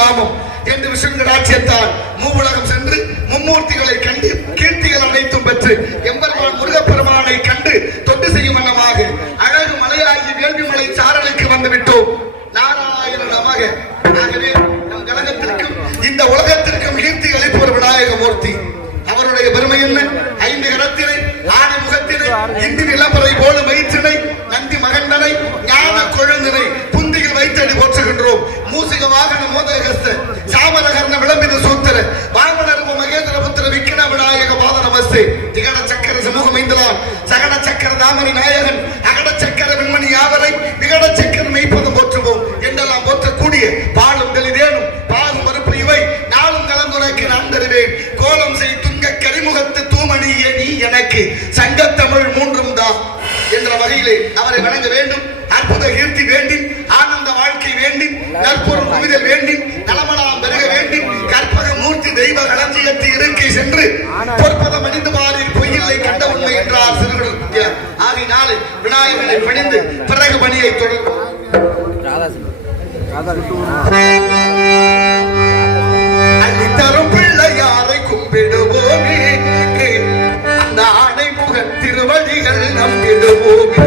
நாமம் என்று விஷ்ணு ராட்சியத்தால் மூவுலகம் சென்று மும்மூர்த்திகளை கண்டு கீர்த்திகள் அனைத்தும் பெற்று எம்பெருமான் முருகப்பெருமானை கண்டு தொண்டு செய்யும் வண்ணமாக அழகு மலையாகி வேள்வி மலை சாரலுக்கு வந்து விட்டோம். நாராயண நமக. ஆகவே நம் கழகத்திற்கும் இந்த உலகத்திற்கும் கீர்த்தி அளிப்பவர் விநாயக மூர்த்தி. அவருடைய பெருமை என்ன? 5 கரத்தினை, ஆணை முகத்தினை, இந்தி நிலம்பரை போல வயிற்றினை, நந்தி மகண்டனை, ஞான கொழுந்தினை புந்தியில் வைத்தடி போற்றுகின்றோம். மூசிக வாகன மோதகஸ்த சாமரகர்ண விளம்பித சூத்திர வாமனர்ம மகேந்திர புத்திர விக்கின விநாயக பாத நமஸ்தே. திகட சக்கர சமூகம் ஐந்தலான் சகட சக்கர தாமரை நாயகன் அகட சக்கர வெண்மணி யாவரை விகட சக்கர மெய்ப்பதம் போற்றுவோம் என்றெல்லாம் போற்றக்கூடிய பாலும் தெளிதேனும் பாலும் மறுப்பு இவை நாளும் கலந்துரைக்கு நான் தருவேன். கோலம் செய் துங்க கரிமுகத்து தூமணியே நீ எனக்கு சங்கத்தமிழ் மூன்றும் தான் என்ற வகையிலே அவரை வணங்க வேண்டும். அற்புத கீர்த்தி வேண்டி, ஆனந்த வாழ்க்கை வேண்டி, நற்பொருள் குவிதல் வேண்டி, நலமலாம் பெருக வேண்டி, கற்பக மூர்த்தி தெய்வ களஞ்சியத்தை இருக்கை சென்று பொற்பதம் அணிந்து மாறில் பொய்யில்லை கண்ட உண்மை என்றார் சிறுகுடல். ஆகினாலே விநாயகனை பணிந்து பிறகு பணியை தொடர்பு தரும் பிள்ளையாரை கும்பிடுவோமே, அந்த ஆணை முக திருவடிகள் நம்பிடுவோமே.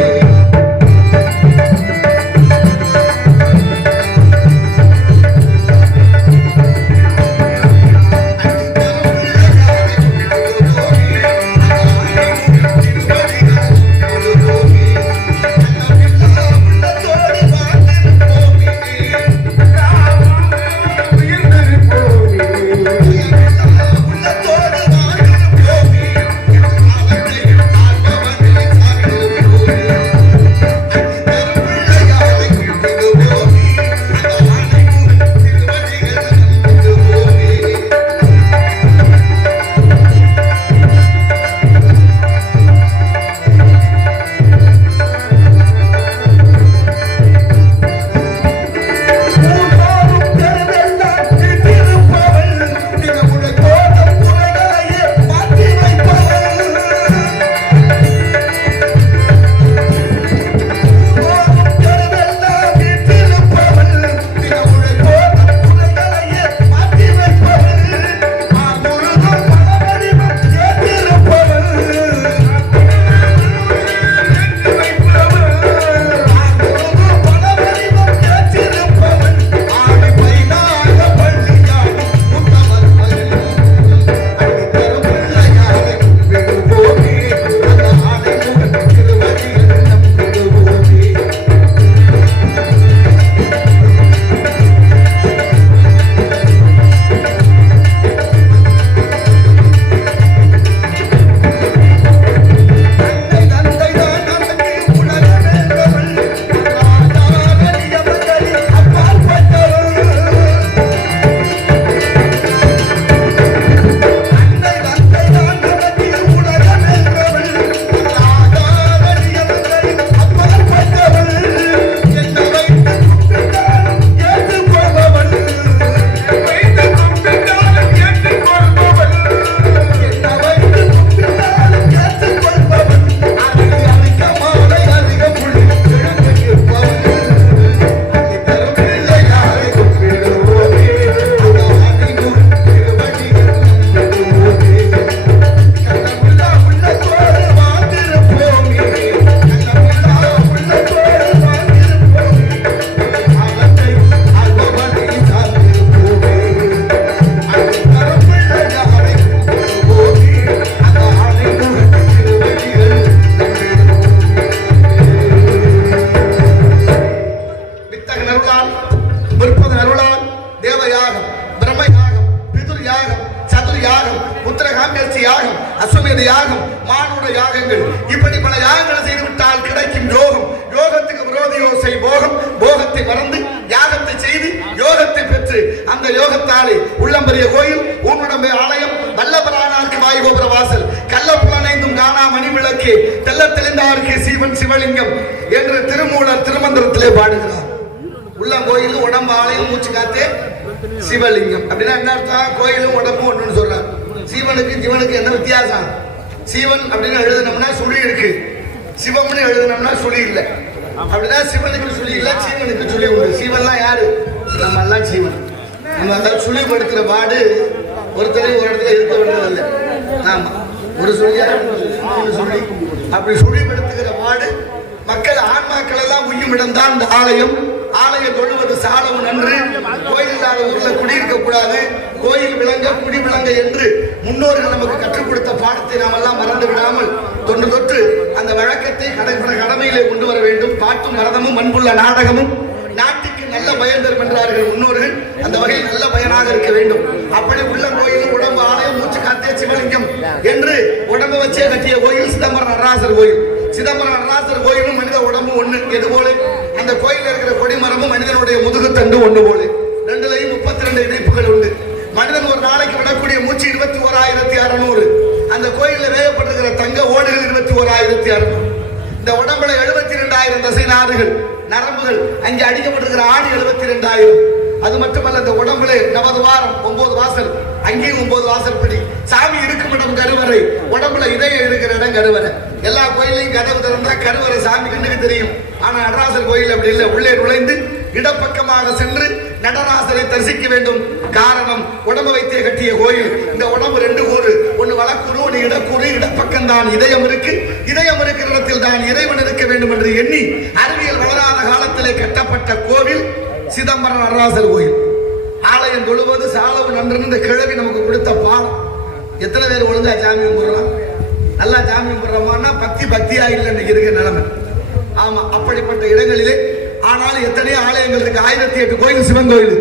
சிவலிங்கம் என்று திருமூலர் திருமந்திரத்திலே பாடுகிறார். உள்ளங்கோயில் உடம்பு ஆலயம் மூச்சு காத்தே சிவலிங்கம். அப்படின்னா என்ன அர்த்தம்? கோயிலும் உடம்பும் ஒண்ணுன்னு சொல்றார். சிவனுக்கு ஜீவனுக்கு என்ன வித்தியாசம்? சிவன் அப்படின்னு எழுதினோம்னா சுழி இருக்கு, சிவம்னு எழுதினோம்னா சுழி இல்லை. அப்படின்னா சிவனுக்கு சுழி இல்லை, சீவனுக்கு சுழி உண்டு. சிவன்லாம் யாரு? நம்ம எல்லாம் சீவன். நம்ம அதாவது சுழிப்படுத்துற பாடு ஒருத்தரையும் ஒரு இடத்துல இருக்க வேண்டியதில்லை. ஆமா, ஒரு சொல்லியா சொல்லி அப்படி சுழிப்படுத்துகிற பாடு மக்கள் ஆன்மாக்கள் எல்லாம் உய்யும் இடம்தான் இந்த ஆலயம். ஆலயம் தொழுவது சாலவும் நன்று. கோயில் இல்லாத ஊர்ல குடியிருக்க கூடாது, கோயில் விளங்க குடி விளங்க என்று முன்னோர்கள் நமக்கு கற்றுக் கொடுத்த பாடத்தை நாம் எல்லாம் மறந்து விடாமல் தொன்று தொட்டு அந்த வழக்கத்தை கடமையிலே கொண்டு வர வேண்டும். பாட்டும் மரதமும் மண்புள்ள நாடகமும் நாட்டுக்கு நல்ல பயன் தரும் என்றார்கள் முன்னோர்கள். அந்த வகையில் நல்ல பயனாக இருக்க வேண்டும். அப்படி உள்ள கோயில் உடம்பு ஆலயம் மூச்சு காத்தே சிவலிங்கம் என்று உடம்பு வச்சே கட்டிய கோயில் சிதம்பரம் நடராசர் கோயில். சிதம்பரம் நடராசர் கோயிலும் மனித உடம்பு ஒண்ணு. எது போல அந்த கோயில் இருக்கிற கொடிமரமும் மனிதனுடைய முதுகுத்தண்டு ஒண்ணு போல. ரெண்டுலையும் 32 இணைப்புகள் உண்டு. மனிதன் ஒரு நாளைக்கு விடக்கூடிய மூச்சு 21,600. அந்த கோயில்ல வேகப்பட்டிருக்கிற தங்க ஓடுகள் 21,600. இந்த உடம்புல 72,000 தசை நாடுகள் நரம்புகள். அங்கே அடிக்கப்பட்டிருக்கிற ஆடு 72,000. அது மட்டுமல்ல, இந்த உடம்புல நவதுவாரம் 9 வாசல், அங்கேயும் 9 வாசல் படி. சாமி இருக்கும் இடம் கருவறை, உடம்புல இதயம் இருக்கிற இடம் கருவறை. எல்லா கோயிலையும் கதவு திறந்தா கருவறை சாமி கண்ணுக்கு தெரியும். ஆனா நடராசர் கோயில் அப்படி இல்லை. உள்ளே நுழைந்து இடப்பக்கமாக சென்று நடராசரை தரிசிக்க வேண்டும். காரணம், உடம்பு வைத்தே கட்டிய கோயில். இந்த உடம்பு 2 கூறு, ஒன்னு வலக்கூறு ஒன்னு இடக்கூறு. இடப்பக்கம் தான் இதயம் இருக்கு. இதயம் இருக்கிற இடத்தில் தான் இறைவன் இருக்க வேண்டும் என்று எண்ணி அறிவியல் வளராத காலத்திலே கட்டப்பட்ட கோவில் சிதம்பரம் நடராசர் கோயில். ஆலயம் தொழுவது சாலவு நன்று. இந்த கிழவி நமக்கு கொடுத்த பாடம். எத்தனை பேர் ஒழுங்கா சாமி கும்பிடுறோம்? நல்லா சாமி கும்பிடுறோம்னா பக்தியா இல்லை இன்னைக்கு இருக்க நிலைமை. ஆமா, அப்படிப்பட்ட இடங்களிலே ஆனாலும் எத்தனையோ ஆலயங்கள் இருக்கு. 1008 கோயில் சிவன் கோயில்,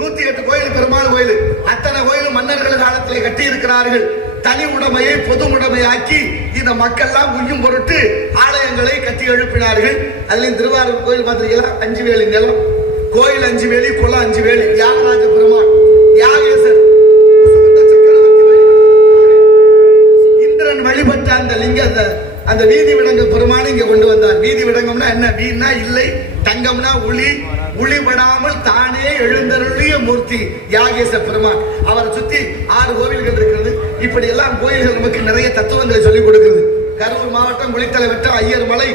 108 கோயில் பெருமாள் கோயில். அத்தனை கோயிலும் மன்னர்கள் காலத்திலே கட்டி இருக்கிறார்கள். தனி உடைமையை பொது உடைமையாக்கி இந்த மக்கள்லாம் உய்யும் பொருட்டு ஆலயங்களை கட்டி எழுப்பினார்கள். அதுலயும் திருவாரூர் கோயில் பார்த்திருக்கீங்களா? 5 வேலி நிலம், கோயில் 5 வேலி, குளம் 5 வேலி. தியாகராஜ பெருமாள், தியாகேசர், இந்திரன் வழிபட்ட அந்த லிங்கத்தை அந்த வீதி விடங்க பெருமானை இங்க கொண்டு வந்தார். வீதி விடங்கம்னா என்ன? வீணா இல்லை, தங்கம்னா ஒளி, ஒளிபடாமல் தானே எழுந்தருளிய மூர்த்தி யாகேச பெருமான். அவரை சுத்தி 6 கோவில்கள் இருக்கிறது. இப்படி எல்லாம் கோயில்கள் நமக்கு நிறைய தத்துவங்களை சொல்லிக் கொடுக்குது. கரூர் மாவட்டம் குளித்தலை வட்டம் ஐயர் மலை,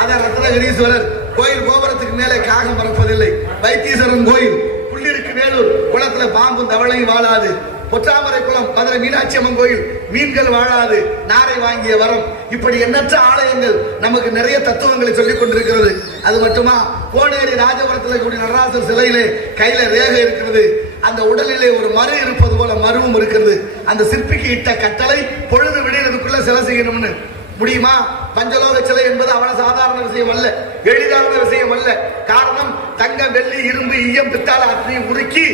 அதான் ரத்னகிரீஸ்வரர் கோயில். கோபுரத்துக்கு மேலே காகம் பறப்பதில்லை. வைத்தீஸ்வரன் கோயில், புள்ளிருக்கு வேலூர், குளத்துல பாம்பும் தவளையும் வாழாது. பொற்றாமரை குளம் மதுரை மீனாட்சி அம்மன் கோயில், மீன்கள் வாழாது, நாரை வாங்கிய வரம். இப்படி எண்ணற்ற ஆலயங்கள் நமக்கு நிறைய தத்துவங்களை சொல்லிக் கொண்டிருக்கிறது. அது மட்டுமா, கோனேரி ராஜபுரத்தில் கூடிய நடராசர் சிலையிலே கையில ரேகை இருக்கிறது. அந்த உடலிலே ஒரு மறு இருப்பது போல மருவும் இருக்கிறது. அந்த சிற்பிக்கு இட்ட கட்டளை பொழுது விடுறதுக்குள்ள சிலை செய்யணும்னு. முடியுமா? பஞ்சலோக சிலை என்பது அவ்வளவு சாதாரண விஷயம் அல்ல, எளிதான விஷயம் அல்ல. காரணம், தங்கம், வெள்ளி, இரும்பு, ஈயம், பித்தாள அத்தனையும் உருக்கி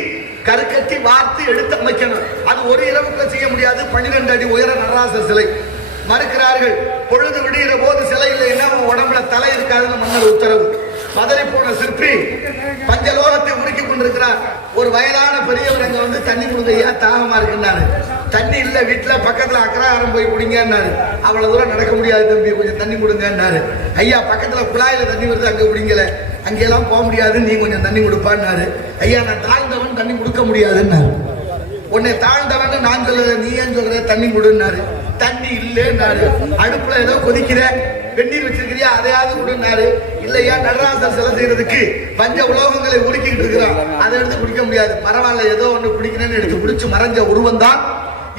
கருக்கட்டி வார்த்து எடுத்து அமைக்கணும். அது ஒரு இரவுக்குள்ள செய்ய முடியாது. 12 அடி உயர நடராசர் சிலை. மறுக்கிறார்கள். பொழுது விடுகிற போது சிலை இல்லைன்னா உடம்புல தலை இருக்காதுன்னு மன்னர் உத்தரவு. பதறி போன சிற்பி பஞ்சலோகத்தை உருக்கி கொண்டிருக்கிறார். ஒரு வயதான பெரியவர் அங்க வந்து தண்ணி கொடுங்கய்யா, தாகமா இருக்குன்னாரு. தண்ணி இல்ல வீட்டுல, பக்கத்துல அக்கராரம் போய் குடிங்கன்னாரு. அவ்வளவு தூரம் நடக்க முடியாது தம்பி, கொஞ்சம் தண்ணி கொடுங்கன்னாரு. ஐயா, பக்கத்துல குழாயில தண்ணி வருது, அங்க குடிங்கல, அங்கெல்லாம் போக முடியாது, நீ கொஞ்சம் தண்ணி கொடுப்பான்னாரு. ஐயா, நான் தாழ்ந்தவன், தண்ணி கொடுக்க முடியாதுன்னாரு. உன்னை தாழ்ந்தவன் நான் சொல்ல, நீ ஏன் சொல்ற, தண்ணி கொடுன்னாரு. தண்ணி இல்லைன்னாரு. அடுப்புல ஏதோ கொதிக்கிற, வெந்நீர் வச்சிருக்கிறியா, அதையாவது கொடுன்னாரு. இல்லையா, நடராசர் சிலை செய்யறதுக்கு பஞ்ச உலோகங்களை உருக்கிட்டு இருக்கிறான், அதை எடுத்து குடிக்க முடியாது. பரவாயில்ல, ஏதோ ஒண்ணு குடிக்கிறேன்னு எடுத்து குடிச்சு மறைஞ்ச உருவம் தான்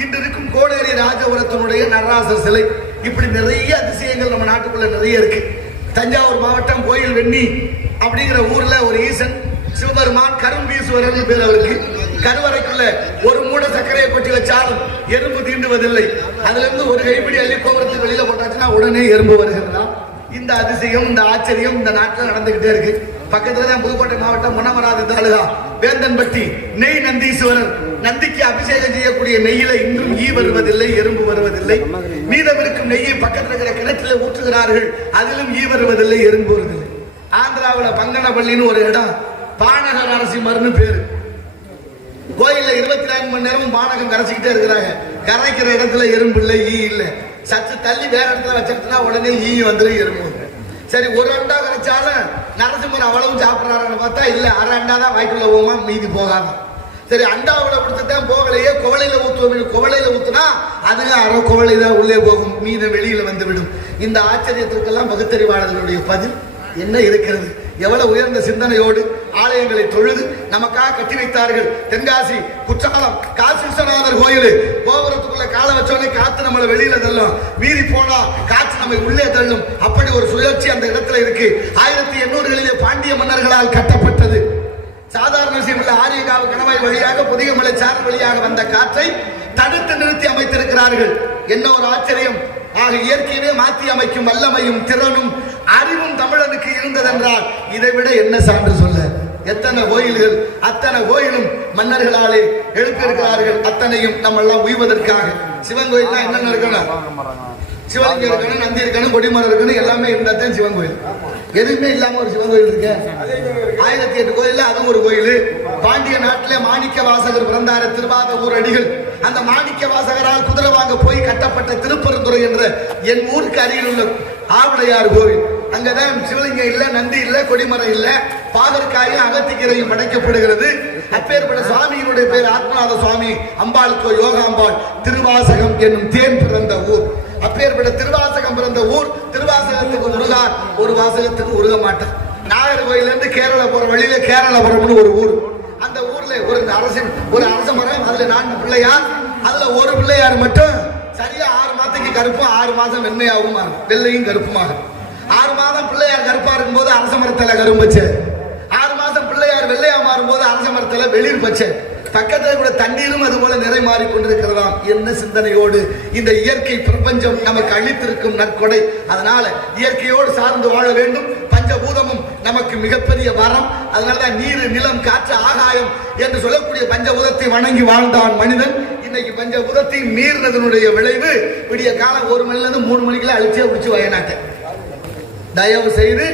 இன்று இருக்கும் கோனேரி ராஜபுரத்தினுடைய நடராசர் சிலை. இப்படி நிறைய அதிசயங்கள் நம்ம நாட்டுக்குள்ள நிறைய இருக்கு. தஞ்சாவூர் மாவட்டம் கோயில் வெண்ணி அப்படிங்கிற ஊர்ல ஒரு ஈசன் சிவபெருமான் கரும்பீஸ்வரர் பேர் அவருக்கு. கருவறைக்குள்ள ஒரு மூட சர்க்கரையை கொட்டி வச்சாலும் எறும்பு தீண்டுவதில்லை. அதுல இருந்து ஒரு கைப்பிடி அள்ளி கோபுரத்துக்கு வெளியில போட்டாச்சுன்னா உடனே எறும்பு வருகிறதா. இந்த அதிசயம், இந்த ஆச்சரியம் இந்த நாட்டில் நடந்துகிட்டே இருக்கு. பக்கத்துல தான் புதுக்கோட்டை மாவட்டம் மணமராது தாலுகா வேந்தன்பட்டி நெய் நந்தீஸ்வரர். நந்திக்கு அபிஷேகம் செய்யக்கூடிய நெய்யில இன்றும் ஈ வருவதில்லை, எறும்பு வருவதில்லை. மீதம் இருக்கும் நெய்யை பக்கத்தில் இருக்கிற கிணற்றில ஊற்றுகிறார்கள், அதிலும் ஈ வருவதில்லை, எறும்பு வருவதில்லை. ஆந்திராவில் பங்கனப்பள்ளின்னு ஒரு இடம், பானக நரசிம்மர்னு பேரு. கோயில்ல 24 மணி நேரமும் பானகம் கரைச்சிக்கிட்டே இருக்கிறாங்க. கரைக்கிற இடத்துல எறும்பு இல்லை, ஈ இல்லை. சற்று தள்ளி வேற இடத்துல வச்சிருந்தா உடனே ஈ வந்துடும், எறும்பு. சரி, ஒரு அண்டா கரைச்சாலும் நரசிம்மர் அவ்வளவும் சாப்பிட்றாருன்னு பார்த்தா இல்ல, அரை அண்டா தான் வாய்க்குள்ள போமா, மீதி போகாம. சரி, அண்டாவில் கொடுத்துதான் போகலையே, குவளையில ஊற்றுவோம். குவளையில ஊத்துனா அதுங்க அரை குவளை தான் உள்ளே போகும், மீத வெளியில வந்து விடும். இந்த ஆச்சரியத்திற்கெல்லாம் பகுத்தறிவாளர்களுடைய பதில் என்ன இருக்கிறது? எவ்வளவு உயர்ந்த சிந்தனையோடு ஆலயங்களை தொழுது நமக்காக கட்டி வைத்தார்கள். தென்காசி குற்றாலம் காசி விஸ்வநாதர் கோயில் கோபுரத்துக்குள்ள காலை வச்சோடனே காத்து நம்மளை வெளியில தள்ளும், மீறி போனா காற்று நம்மை உள்ளே தள்ளும். அப்படி ஒரு சுழற்சி அந்த இடத்துல இருக்கு. 1800களிலே பாண்டிய மன்னர்களால் கட்டப்பட்டது. சாதாரண விஷயம் இல்ல. ஆரியகாவு கணவாய் வழியாக புதிய மலை சாரல் வழியாக வந்த காற்றை தடுத்து நிறுத்தி அமைத்திருக்கிறார்கள். என்ன ஒரு ஆச்சரியம்! ஆக இயற்கையவே மாற்றி அமைக்கும் வல்லமையும் திறனும் அறிவும் தமிழனுக்கு இருந்ததென்றால் இதை விட என்ன சான்று சொல்ல? எத்தனை கோயில்கள், அத்தனை கோயிலும் மன்னர்களாலே எழுப்பியிருக்கிறார்கள். அத்தனையும் நம்ம எல்லாம் உய்வதற்காக. சிவன் கோயில் என்னென்ன இருக்கணும்? சிவலிங்கம் இருக்கணும், நந்தி இருக்கணும், கொடிமரம் இருக்கணும், எல்லாமே இருந்தா தான் சிவன் கோயில். எதுவுமே இல்லாம ஒரு சிவன் கோயில் இருக்கு. 1008 கோயில் அதுவும் ஒரு கோயில். பாண்டிய நாட்டிலே மாணிக்க வாசகர் பிறந்தார திருவாதூர் அடிகள். அந்த மாணிக்க வாசகரால் குதிரை வாங்க போய் கட்டப்பட்ட திருப்பரந்துறை என்ற என் ஊருக்கு அருகில் உள்ள ஆவுடையார் கோவில். அங்கதான் சிவலிங்கம் இல்ல, நந்தி இல்ல, கொடிமரம் இல்ல, பாகற்காயும் அகத்திக்கரையும் படைக்கப்படுகிறது. அப்பேற்பட்ட சுவாமியினுடைய பேர் ஆத்மநாத சுவாமி. அம்பாளுக்கோ யோகாம்பாள். திருவாசகம் என்னும் தேன் பிறந்த ஊர். அப்பேற்பட்ட திருவாசகம் பிறந்த ஊர். திருவாசகத்துக்கு உருகார், ஒரு வாசகத்துக்கு உருக மாட்டார். நாகர்கோயில இருந்து கேரளா போற வழியில கேரளபுரம்னு ஒரு ஊர். அந்த ஊர்ல ஒரு அரச மரம், அதுல 4 பிள்ளையார். அதுல ஒரு பிள்ளையார் மட்டும் சரியா 6 மாதத்துக்கு கருப்பும் 6 மாதம் வெண்மையாகவும் வெள்ளையும் கருப்புமாக. 6 மாதம் பிள்ளையார் கருப்பா இருக்கும் போது அரச மரத்துல கரும்பச்சு, 6 மாதம் பிள்ளையார் வெள்ளையா மாறும் போது அரச மரத்துல வெளிர் பச்சை. பக்கத்தில் கூட தண்ணீரும் அது போல நிறை மாறி கொண்டிருக்கிறதாம். என்ன சிந்தனையோடு இந்த இயற்கை பிரபஞ்சம் நமக்கு அளித்திருக்கும் நற்கொடை. அதனால இயற்கையோடு சார்ந்து வாழ வேண்டும். பஞ்சபூதமும் நமக்கு மிகப்பெரிய வரம். அதனாலதான் நீர், நிலம், காற்று, ஆகாயம் என்று சொல்லக்கூடிய பஞ்சபூதத்தை வணங்கி வாழ்ந்தான் மனிதன். இன்னைக்கு பஞ்சபூதத்தை மீறினதனுடைய விளைவு விடிய காலம் 1 மணில இருந்து 3 மணிக்குள்ள அழிச்சே பிடிச்சி வயநாட்டை. தயவு செய்து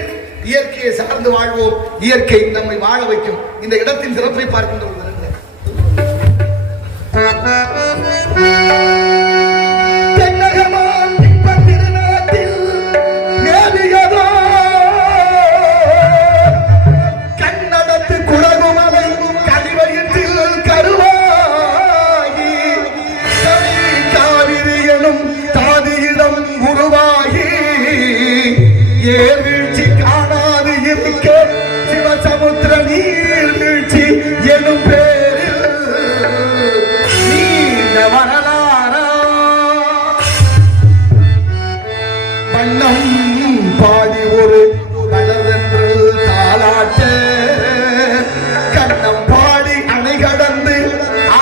இயற்கையை சார்ந்து வாழ்வோம். இயற்கை நம்மை வாழ வைக்கும். இந்த இடத்தின் சிறப்பை பார்க்கின்ற தென்னகமான் திருநாட்டில் மேவியதோ கண்ணடத்து குழகுமலை கழிவயிற்றில் கருவாகி காவிரி எனும் தாதியிடம் உருவாகி ஏழ்வீழ்ச்சி காணாது இருக்க சிவசமுத்திர நீர் வீழ்ச்சி எனும் பாடி ஒரு வளரென்று தாளாட்ட கண்ணம் பாடி அணை கடந்து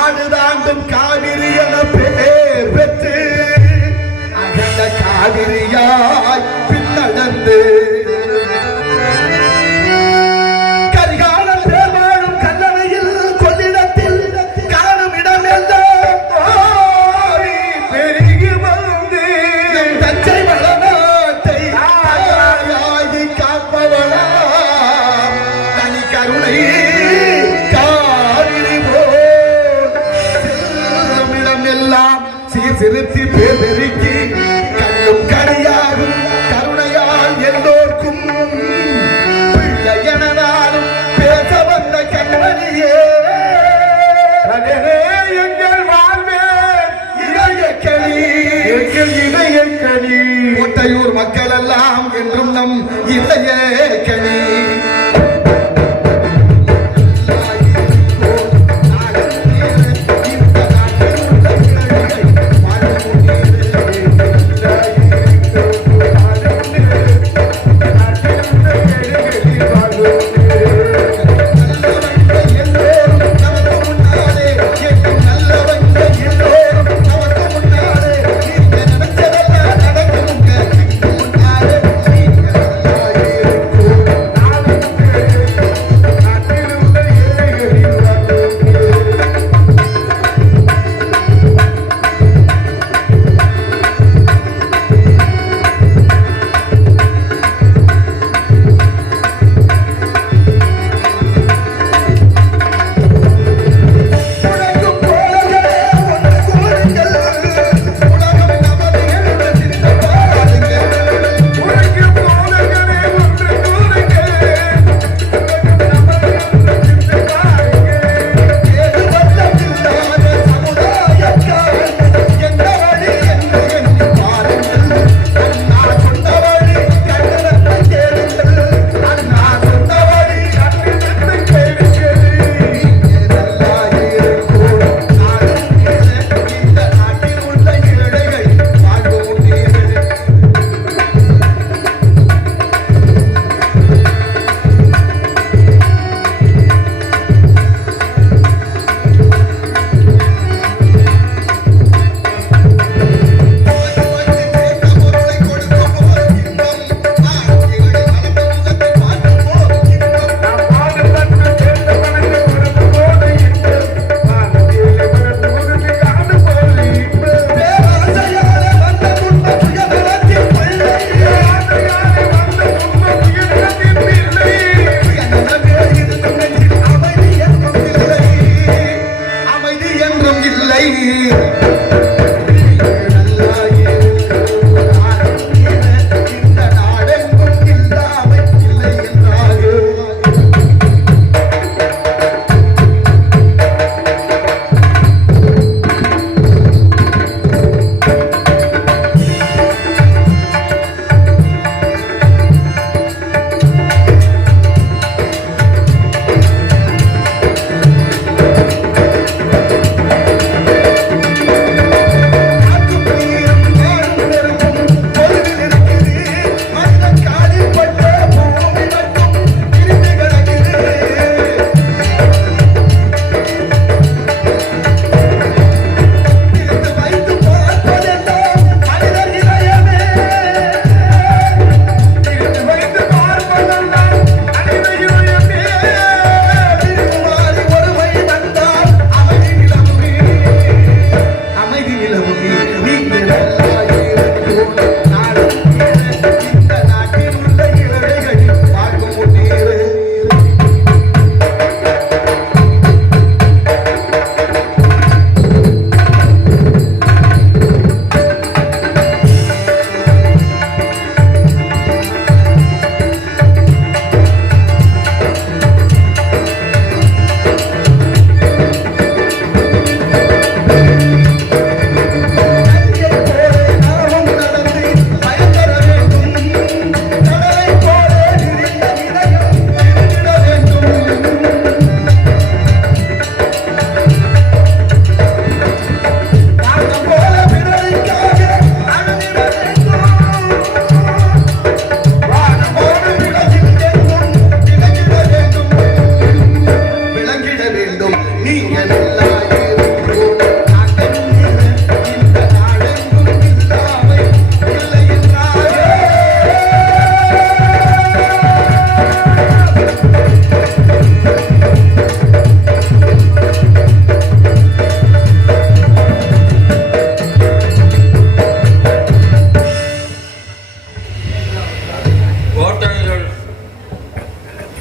ஆடுதாண்டும் காவிரி என பேர் பெற்று அகண்ட காவிரியாய் பின்னடந்து கரிகாலம் பேர் வாழும் கல்லணையில் கொள்ளிடத்தில் காணும் இடமெல்லாம் பெருகி வந்து தஞ்சை சிறுத்தி பேதறிக்கி கண்ணும் கடையாகும் கருணையால் எல்லோர்க்கும் பிள்ளை எனனாலும் பேச வந்த கண்மணியே எங்கள் வாழ்வே இளையக்கணி, எங்கள் இளையக்கணி. ஒட்டையூர் மக்கள் எல்லாம் என்றும் நம் இளையக்கணி.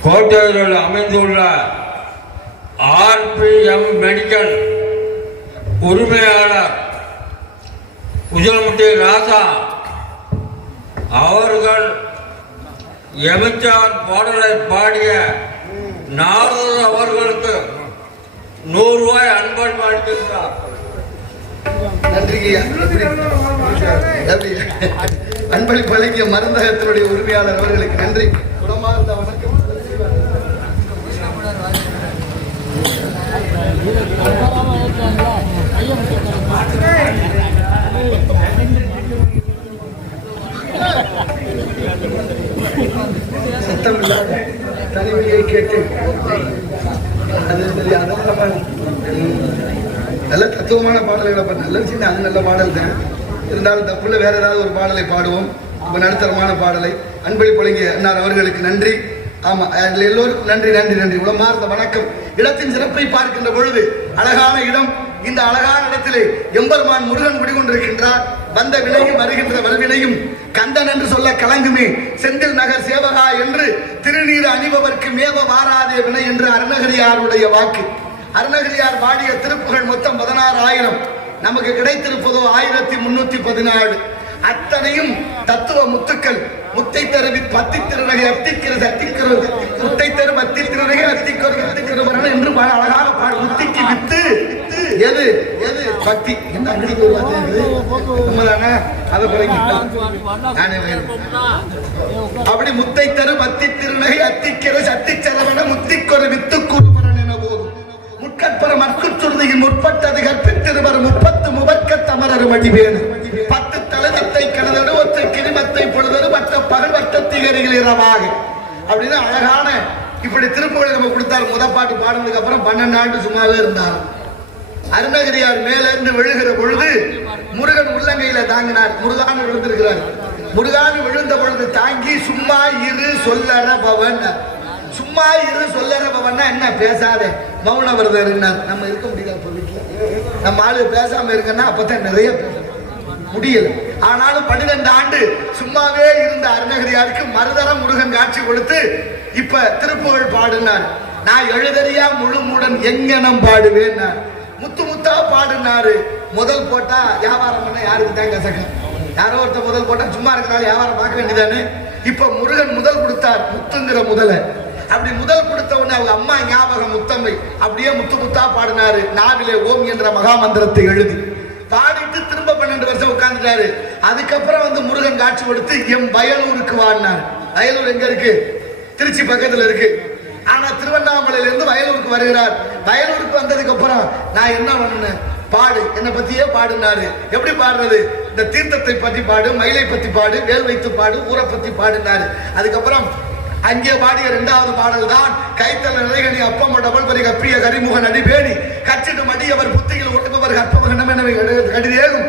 கோட்டையில் அமைந்துள்ள ஆர்பிஎம் மெடிக்கல் உரிமையாளர் உஜலமுட்டி ராசா அவர்கள் எமிச்சான் பாடலை பாடிய நாரதர் அவர்களுக்கு 100 ரூபாய் அன்பளிப்பு அளித்திருக்கிறார். அன்பளிப்பு வழங்கிய மருந்தகத்தினுடைய உரிமையாளர் அவர்களுக்கு நன்றி. குணமார்ந்த வணக்கம். சத்தம் இல்லாத தனிமையை கேட்டு நல்ல தத்துவமான பாடல்களை நல்ல விஷயம். அது நல்ல பாடல் தான். இருந்தாலும் தப்புல வேற ஏதாவது ஒரு பாடலை பாடுவோம். இப்ப நடுத்தரமான பாடலை அன்பளிப்பு வழங்கிய அன்னார் அவர்களுக்கு நன்றி. ஆமா, எல்லோருக்கும் நன்றி நன்றி நன்றி. உளமார்ந்த வணக்கம். இடத்தின் சிறப்பை பார்க்கின்ற பொழுது அழகான இடம். இந்த அழகான இடத்திலே எம்பெருமான் முருகன் குடிகொண்டிருக்கின்றார். வந்த வினையும் வருகின்ற வல்வினையும் கந்தன் என்று சொல்ல கலங்குமே. செந்தில் நகர் சேவகா என்று திருநீர் அணிபவர்க்கு மேவ வாராதே வினை என்று அருணகிரியாருடைய வாக்கு. அருணகிரியார் பாடிய திருப்புகள் மொத்தம் 16,000. நமக்கு கிடைத்திருப்பதோ 1314. அத்தனையும் தத்துவ முத்துக்கள். முத்தை தருவி பத்தி திருநகை அத்திக்கிறது அத்திக்கிறது முத்தை தரு பத்தி திருநகை அத்திக்கிறது அத்திக்கிறது என்று அழகாக பாடு. முத்திக்கு வித்து எது எது பக்தி. என்ன அப்படி முத்தை தரு பத்தி திருநகை அத்திக்கிறது சத்திச்சரவன முத்திக்கொரு வித்து கூறுவரன் என போதும். முற்கற்பர மற்கு சுருதியில் முற்பட்டது கற்பித்திருவர் 30 முவர்க்க தமரரு மடிவேனு 10 தலகத்தை கணதடு ஒற்றை கிரிமத்தை பொழுதரு மற்ற பகல் வட்டத்திகரிகள் இரவாக அப்படின்னு அழகான இப்படி திருப்புகளை நம்ம கொடுத்தாரு. முதப்பாட்டு பாடுனதுக்கு அப்புறம் 12 ஆண்டு சும்மாவே இருந்தார். அருணகிரியார் மேல இருந்து விழுகிற பொழுது முருகன் உள்ளங்கையில தாங்கினார். முருகான் விழுந்திருக்கிறார். முருகான் விழுந்த பொழுது தாங்கி சும்மா இரு சொல்லற பவன். சும்மா இரு சொல்லற பவன்னா என்ன? பேசாத மௌன விரதம் இருந்தார். நம்ம இருக்க முடியாது. நம்ம ஆளு பேசாம இருக்கன்னா அப்பதான் நிறைய முடியல. ஆனாலும் 12 ஆண்டு சும்மாவே இருந்த அருணகிரியாருக்கு மறுதரம் முருகன் காட்சி கொடுத்து இப்ப திருப்புகழ் பாடுனார். நான் எழுதறியா முழுமுடன் எங்கனம் பாடுவேன். முத்து முத்தா பாடுனாரு. முதல் போட்டா வியாபாரம் பண்ண யாருக்கு தான் கசக்கம். யாரோ ஒருத்தர் முதல் போட்டா சும்மா இருக்கிறாரு வியாபாரம் பார்க்க வேண்டியதானே. இப்ப முருகன் முதல் கொடுத்தார். முத்துங்கிற முதல அப்படி முதல் கொடுத்த உடனே அவங்க அம்மா ஞாபகம் முத்தம்மை அப்படியே முத்து முத்தா பாடினாரு. நாவிலே ஓம் என்ற மகா மந்திரத்தை எழுதி பாடிட்டு திரும்ப 12 வருஷம் உட்கார்ந்துட்டாரு. அதுக்கப்புறம் வந்து முருகன் காட்சி கொடுத்து எம் வயலூருக்கு வாடினார். வயலூர் எங்க இருக்கு? திருச்சி பக்கத்துல இருக்கு. ஆனா திருவண்ணாமலையில இருந்து வயலூருக்கு வருகிறார். வயலூருக்கு வந்ததுக்கு அப்புறம் நான் என்ன பண்ணேன்? பாடு, என்னை பத்தியே பாடுனாரு. எப்படி பாடுறது? இந்த தீர்த்தத்தை பத்தி பாடு, மயிலை பத்தி பாடு, வேல் வைத்து பாடு, ஊரை பத்தி பாடுனாரு. அதுக்கப்புறம் அங்கே பாடிய 2வது பாடல் தான் கைத்தல நிலைகனி அப்பம் டபல் பரி கப்பிய கரிமுகன் அடிபேணி கச்சிட்டு மடியவர் புத்தியில் உழைப்பவர் கற்பவகனம் எனவே கடிதேகும்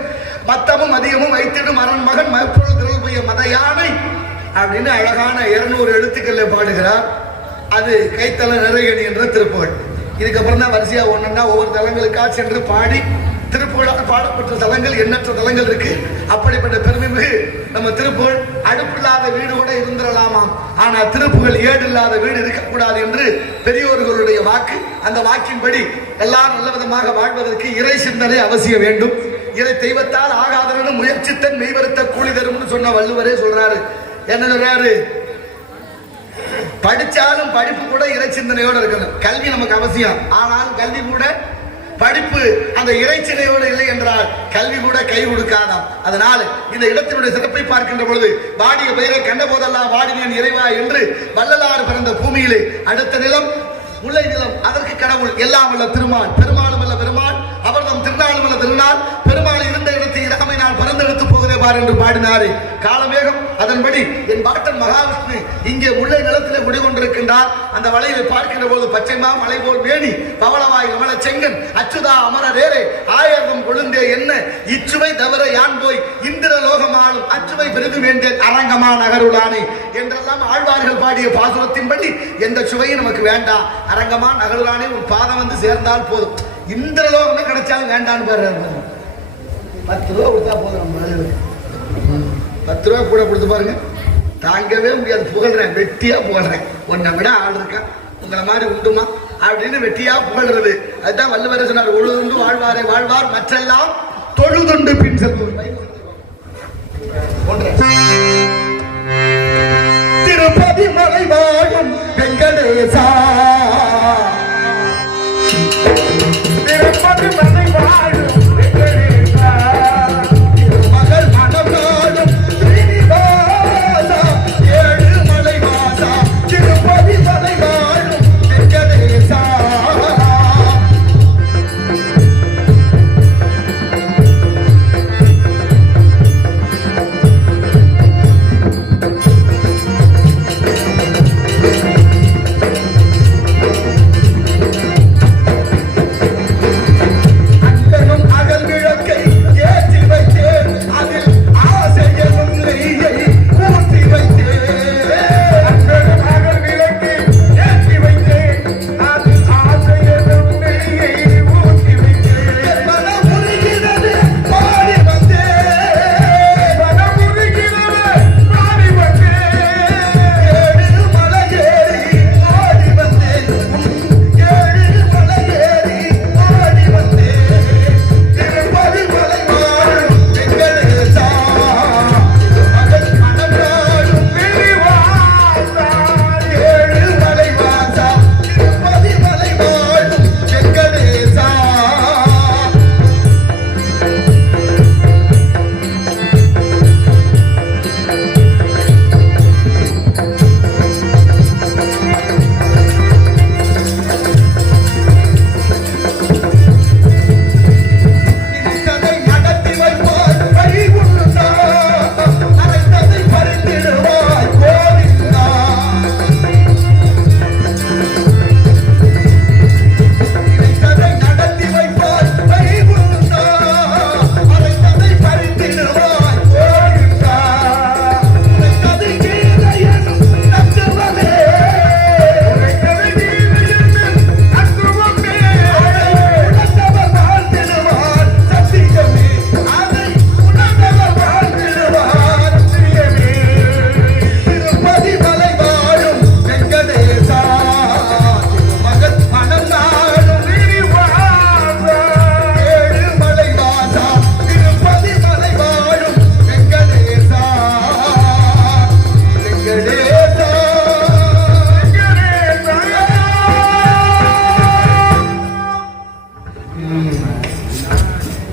மத்தமும் அதிகமும் வைத்திடும் அரண் மகன் மப்பொருள் திரள் போய மத யானை அப்படின்னு அழகான 200 எழுத்துக்கள் பாடுகிறார். அது கைத்தல நிறைகனி என்ற திருப்புகழ். இதுக்கப்புறம் தான் வரிசையா ஒண்ணுன்னா ஒவ்வொரு தலங்களுக்கா சென்று பாடி திருப்புகழால் பாடப்பட்ட தலங்கள் எண்ணற்ற தலங்கள் இருக்கு. அப்படிப்பட்ட பெருமைமிகு நம்ம திருப்புகழ். அடுப்பில்லாத வீடு கூட இருந்துடலாமாம். ஆனா திருப்புகழ் ஏடு இல்லாத வீடு இருக்கக்கூடாது என்று பெரியோர்களுடைய வாக்கு. அந்த வாக்கின்படி எல்லாரும் நல்ல விதமாக வாழ்வதற்கு இறை சிந்தனை அவசியம் வேண்டும். இறை தெய்வத்தால் ஆகாதவனும் முயற்சித்தன் மெய்வருத்த கூலி தரும்னு சொன்ன வள்ளுவரே சொல்றாரு. என்ன சொல்றாரு? படிச்சாலும் படிப்பு கூட இறை சிந்தனையோடு இருக்கணும். கல்வி நமக்கு அவசியம். ஆனால் கல்வி கூட படிப்பு அந்த இறைச்சினையோடு இல்லை என்றால் கல்வி கூட கை கொடுக்காதாம். அதனால் இந்த இடத்தினுடைய சிறப்பை பார்க்கின்ற பொழுது வாடிய பெயரை கண்ட போதெல்லாம் வாடினேன் இறைவா என்று வள்ளலாறு பிறந்த பூமியிலே அடுத்த நிலம் முல்லை நிலம். அதற்கு கடவுள் எல்லாம் வல்ல திருமால். பெருமாளும் அல்ல பெருமாள் அவர்தம் திருநாளும் அல்ல திருநாள். பெருமாள் இருந்த இடத்தை இறமை நான் பறந்தெடுத்து போகிறே பார் என்று பாடினாரு. காலமேகம் அதன்படி என் பாட்டன் மகாவிஷ்ணு இங்கே முல்லை நிலத்திலே குடிகொண்டிருக்கின்றார். அந்த வலையில பார்க்கின்ற போது பச்சைமா மலை போல் மேனி பவளவாய் கமல செங்கன் அச்சுதா அமரரேரே ஆயிரம் கொழுந்தே என்ன இச்சுவை தவிர யான் போய் இந்திர லோகமாலும் அச்சுவை பெரிது வேண்டேன் அரங்கமா நகருளானே என்றெல்லாம் ஆழ்வார்கள் பாடிய பாசுரத்தின்படி எந்த சுவையும் நமக்கு வேண்டாம். அரங்கமா நகருளானே ஒரு பாதம் வந்து சேர்ந்தால் போதும். இந்திர லோகமே கிடைச்சாலும் வேண்டான்னு பாரு. 10 ரூபா கொடுத்தா போதும். நம்ம 10 ரூபா கூட கொடுத்து பாருங்க. தாங்கவே முடியாது. புகழ்றேன், வெட்டியா புகழ்றேன். உன்னை விட ஆள் இருக்கான், உங்களை மாதிரி உண்டுமா அப்படின்னு வெட்டியா புகழ்றது. அதுதான் வள்ளுவர் சொன்னார், ஒழுதுண்டு வாழ்வாரை வாழ்வார் மற்றெல்லாம் தொழுதுண்டு பின் செல்வோர். திருப்பதி மலை வாழும் வெங்கடேசா, திருப்பதி மலை வாழும் வெங்கடேசா, திருமகள் மனம் நாடும் ஸ்ரீனிவாசா, ஏழு மலை வாசா, திருப்பதி மலை வாழும் வெங்கடேசா.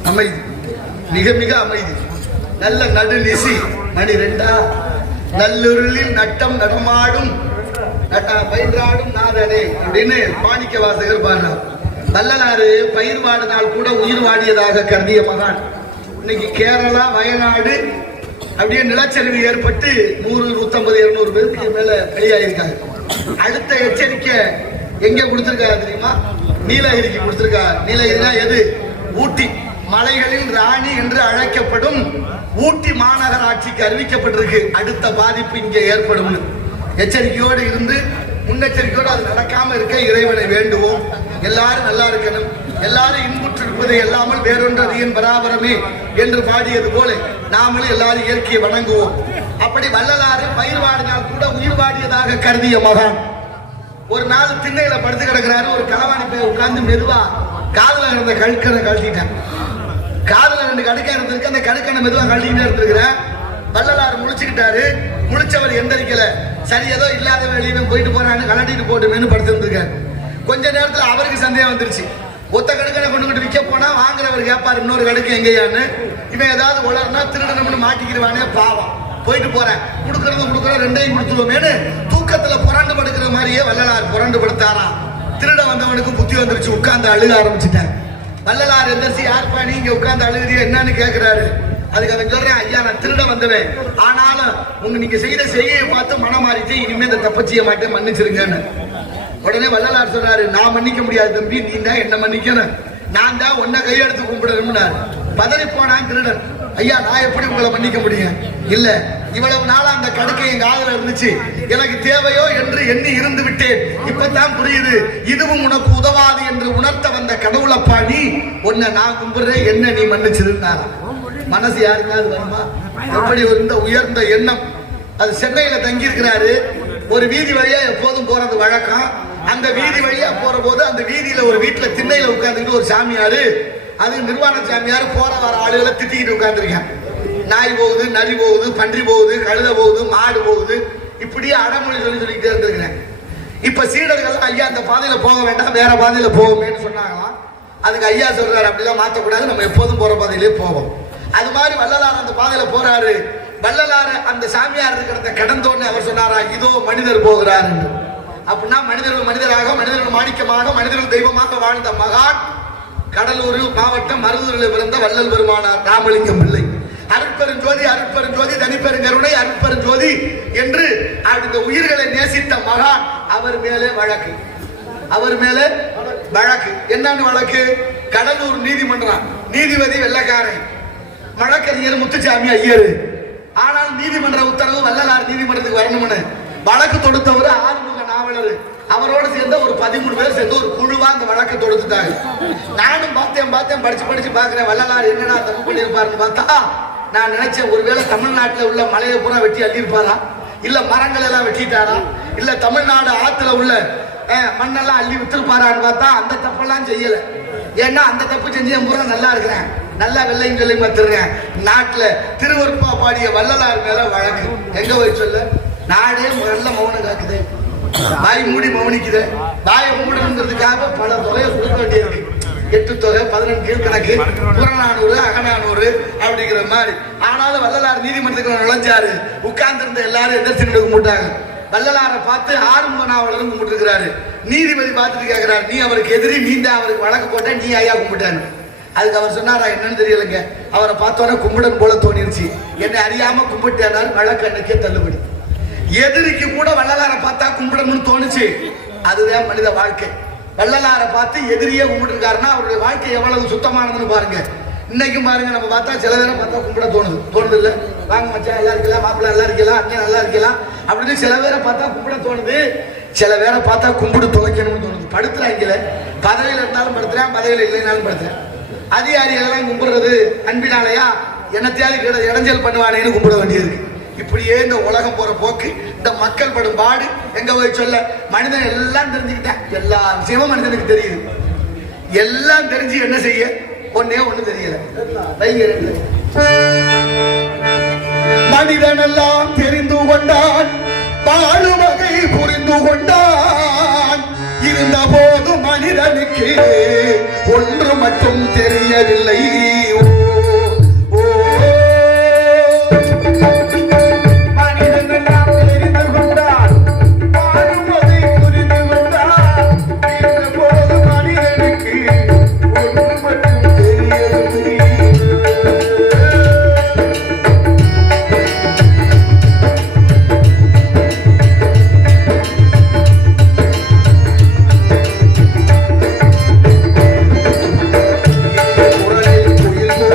அமைதி, மிக மிக அமைதி. நல்ல நடுநிசி மணி 2 நல்லுருளில் நட்டம் நடமாடும் பயின்றாடும் நாதனே அப்படின்னு மாணிக்க வாசகர் பாடுறார். வள்ளலாறு பயிர் வாடினால் கூட உயிர் வாடியதாக கருதிய மகான். இன்னைக்கு கேரளா, வயநாடு அப்படியே நிலச்சரிவு ஏற்பட்டு 100, 150, 200 பேருக்கு மேல வெளியாயிருக்காங்க. அடுத்த எச்சரிக்கை எங்க கொடுத்திருக்காரு தெரியுமா? நீலகிரிக்கு கொடுத்திருக்காரு. நீலகிரினா எது? ஊட்டி. மலைகளில் ராணி என்று அழைக்கப்படும் ஊட்டி மாநகராட்சிக்கு அறிவிக்கப்பட்டிருக்கு அடுத்த பாதிப்பு இங்கே ஏற்படும். எச்சரிக்கையோடு இருந்து முன்னெச்சரிக்கையோடு அது நடக்காம இருக்க இறைவனை வேண்டுவோம். எல்லாரும் நல்லா இருக்கணும். எல்லாரும் இன்புற்று இருப்பதை எல்லாமல் வேறொன்றறியின் பராபரமே என்று பாடியது போல நாமளும் எல்லாரும் இயற்கையை வணங்குவோம். அப்படி வள்ளலாறு பயிர் வாடினால் கூட உயிர் வாடியதாக கருதிய மகான் ஒரு நாள் திண்ணையில படுத்து கிடக்கிறாரு. ஒரு களவாணி போய் உட்கார்ந்து மெதுவா காதுல இருந்த கழுக்கனை கழட்டிட்டான். காதுல 2 கடுக்கை இருந்திருக்கு, அந்த கடுக்கனை மெதுவா கழட்டிக்கிட்டே இருந்திருக்கிறேன். வள்ளலாறு முழிச்சுக்கிட்டாரு. முழிச்சவர் எந்திரிக்கல. சரி, ஏதோ இல்லாத வெளியே போயிட்டு போறான்னு கலட்டிட்டு போட்டுமேனு படுத்திருந்திருக்காரு. கொஞ்ச நேரத்துல அவருக்கு சந்தேகம் வந்துருச்சு. ஒத்த கடுக்கனை கொண்டுகிட்டு விற்க போனா வாங்குறவர் கேட்பாரு இன்னொரு கடுக்கு எங்கேயான்னு. இவன் ஏதாவது உளர்னா திருடணும்னு மாட்டிக்கிடுவானே, பாவம். போயிட்டு போறேன், கொடுக்கறது 2ஐயும் கொடுத்துருவோமேனு தூக்கத்துல புரண்டு படுக்கிற மாதிரியே வள்ளலார் புரண்டு படுத்தாராம். திருட வந்தவனுக்கு புத்தி வந்துருச்சு, உட்கார்ந்து அழுக ஆரம்பிச்சுட்டேன். வள்ளலார் எந்திரிச்சு, யார்ப்பா நீங்க உட்கார்ந்து அழுகுறிய என்னன்னு கேட்கிறாரு. அதுக்கு அவன் சொல்றேன், ஐயா நான் திருட வந்தவன், ஆனாலும் நீங்க செய்த செய்கையை பார்த்து மனம் மாறிச்சு, இனிமே இந்த தப்பு செய்ய மாட்டேன், மன்னிச்சிருங்கன்னு. உடனே வள்ளலார் சொல்றாரு, நான் மன்னிக்க முடியாது தம்பி, நீ தான் என்ன மன்னிக்கணும், நான் தான் உன்னை கையெடுத்து கும்பிடணும்னாரு. பதறி போனான் திருடன். ஐயா நான் எப்படி உங்களை மன்னிக்க முடியும்? இல்ல, இவ்வளவு நாளா அந்த கடுக்கை என் காதுல இருந்துச்சு, எனக்கு தேவையோ என்று எண்ணி இருந்து விட்டேன். இப்பதான் புரியுது, இதுவும் உனக்கு உதவாது என்று உணர்த்த வந்த கடவுளப்பா நீ, உன்னை நான் கும்பிடுறேன், என்ன நீ மன்னிச்சிருந்தாரா? மனசு யாருக்காவது வருமா? எப்படி இந்த உயர்ந்த எண்ணம் அது சென்னையில தங்கி இருக்கிறாரு. ஒரு வீதி வழியா எப்போதும் போறது வழக்கம். அந்த வீதி வழியா போற போது அந்த வீதியில ஒரு வீட்டுல திண்ணையில உட்கார்ந்துட்டு ஒரு சாமியாரு, அது நிர்வாண சாமியார், போற வர ஆளுகளை திட்டிக்கிட்டு உட்கார்ந்துருக்கேன். நாய் போகுது, நரி போகுது, பன்றி போகுது, கழுத போகுது, மாடு போகுது, இப்படியே அடமொழி சொல்லிக்கிட்டே இருந்திருக்கிறேன். இப்ப சீடர்கள் ஐயா அந்த பாதையில போக வேண்டாம், வேற பாதையில போவோமேன்னு சொன்னாங்களாம். அதுக்கு ஐயா சொல்றாரு, அப்படிலாம் மாற்றக்கூடாது, நம்ம எப்போதும் போற பாதையிலே போவோம். அது மாதிரி வள்ளலார் அந்த பாதையில போறாரு. வள்ளலார் அந்த சாமியார் இருக்கிறத கடந்தோன்னு அவர் சொன்னாரா, இதோ மனிதர் போகிறார் என்று. அப்படின்னா மனிதர்கள் மனிதராக, மனிதர்கள் மாணிக்கமாக, மனிதர்கள் தெய்வமாக வாழ்ந்த மகான் கடலூர் மாவட்டம் மருதூரில் பிறந்த வள்ளல் பெருமானார் ராமலிங்கம் பிள்ளை. அருட்பெருஞ்சோதி, அருட்பெருஞ்சோதி, தனிப்பெருங்கருணை, அருட்பெருஞ்சோதி என்று அந்த உயிர்களை நேசித்த மகான். அவர் மேலே வழக்கு, அவர் மேலே வழக்கு. என்னன்னு வழக்கு? கடலூர் நீதிமன்றம், நீதிபதி வெள்ளக்காரன், வழக்கறிஞர் முத்துசாமி ஐயர். ஆனால் நீதிமன்ற உத்தரவு வள்ளலார் நீதிமன்றத்துக்கு வரணும்னு வழக்கு தொடுத்தவர் ஆறுமுக நாவலர். அவரோடு சேர்ந்த ஒரு 13 பேர் சேர்ந்து ஒரு குழுவா அந்த வழக்கை தொடுத்துட்டாங்க. நானும் பார்த்தேன், படிச்சு பார்க்கிறேன், வள்ளலார் என்னடா தப்பு பண்ணியிருப்பாருன்னு பார்த்தா, நான் நினைச்சேன் ஒருவேளை தமிழ்நாட்டில் உள்ள மலையை பூரா வெட்டி அள்ளியிருப்பாரா, இல்ல மரங்கள் எல்லாம் வெட்டிட்டாரா, இல்ல தமிழ்நாடு ஆத்துல உள்ள மண்ணெல்லாம் அள்ளி வித்துருப்பாரான்னு பார்த்தா அந்த தப்பெல்லாம் செய்யல. ஏன்னா அந்த தப்பு செஞ்சு பூரா நல்லா இருக்கிறேன், நல்லா வெள்ளையும் சொல்லி மாத்திருக்கேன். நாட்டுல திருவருப்பா பாடிய வள்ளலார் மேல வழக்கு. எங்க போய் சொல்ல, நாடே நல்ல மௌனம் காக்குது, வாய் மூடி மௌனிக்குது. வாயை மூடணுங்கிறதுக்காக பல தொகையை கொடுக்க வேண்டியிருக்கு. 8 தொகை, 18 கீழ்கணக்கு, புறநானூறு, அகநானூறு அப்படிங்கிற மாதிரி. ஆனாலும் வள்ளலார் நீதிமன்றத்துக்கு நுழைஞ்சாரு. உட்கார்ந்து இருந்த எல்லாரும் எதிர்த்து கும்பிட்டாங்க. வள்ளலாரை பார்த்து ஆறுமுக நாவலர் கும்பிட்டுருக்கிறாரு. நீதிபதி பார்த்துட்டு கேட்கிறாரு, நீ அவருக்கு எதிரி, நீ தான் அவருக்கு வழக்கு போட்ட, நீ ஐயா கும்பிட்டாரு. அதுக்கு அவர் சொன்னாரா, என்னன்னு தெரியலைங்க, அவரை பார்த்தோன்னா கும்பிடன் போல தோணிருச்சு, என்னை அறியாம கும்பிட்டாரு. வழக்கு அன்னைக்கே தள்ளுபடி. எதிரிக்கு கூட வள்ளலாரை பார்த்தா கும்பிடணும்னு தோணுச்சு. அதுதான் மனித வாழ்க்கை. வள்ளலாரை பார்த்து எதிரியே கும்பிட்டுருக்காருன்னா அவருடைய வாழ்க்கை எவ்வளவு சுத்தமானதுன்னு பாருங்க. இன்னைக்கும் பாருங்க, நம்ம பார்த்தா சில பேரை பார்த்தா கும்பிட தோணுது இல்ல, வாங்க மச்சான் நல்லா இருக்கலாம், மாப்பிள்ள நல்லா இருக்கலாம், அண்ணன் நல்லா இருக்கலாம் அப்படின்னு சில பேரை பார்த்தா கும்பிட தோணுது. சில பேரை பார்த்தா கும்பிடு துளைக்கணும்னு தோணுது. படுத்துறாங்கல, பதவியில இருந்தாலும் படுத்துறேன், பதவியில இல்லைனாலும் படுத்துறேன். அதிகாரிகள் எல்லாம் கும்பிடுறது அன்பினாலையா, என்னத்தையாவது இடைஞ்சல் பண்ணுவானேன்னு கும்பிட வேண்டியது. இப்படியே இந்த உலகம் போற போக்கு, இந்த மக்கள் படும் பாடு எங்க போய் சொல்ல. மனிதன் எல்லாம் தெரிஞ்சுக்கிட்டேன், எல்லா விஷயமும் மனிதனுக்கு தெரியுது. எல்லாம் தெரிஞ்சு என்ன செய்ய, ஒன்னே ஒண்ணு தெரியல. மனிதன் எல்லாம் தெரிந்து கொண்டான், பாடு வகை புரிந்து கொண்டான். இருந்த போது மனிதனுக்கு ஒன்று மட்டும் தெரியவில்லை. குயில்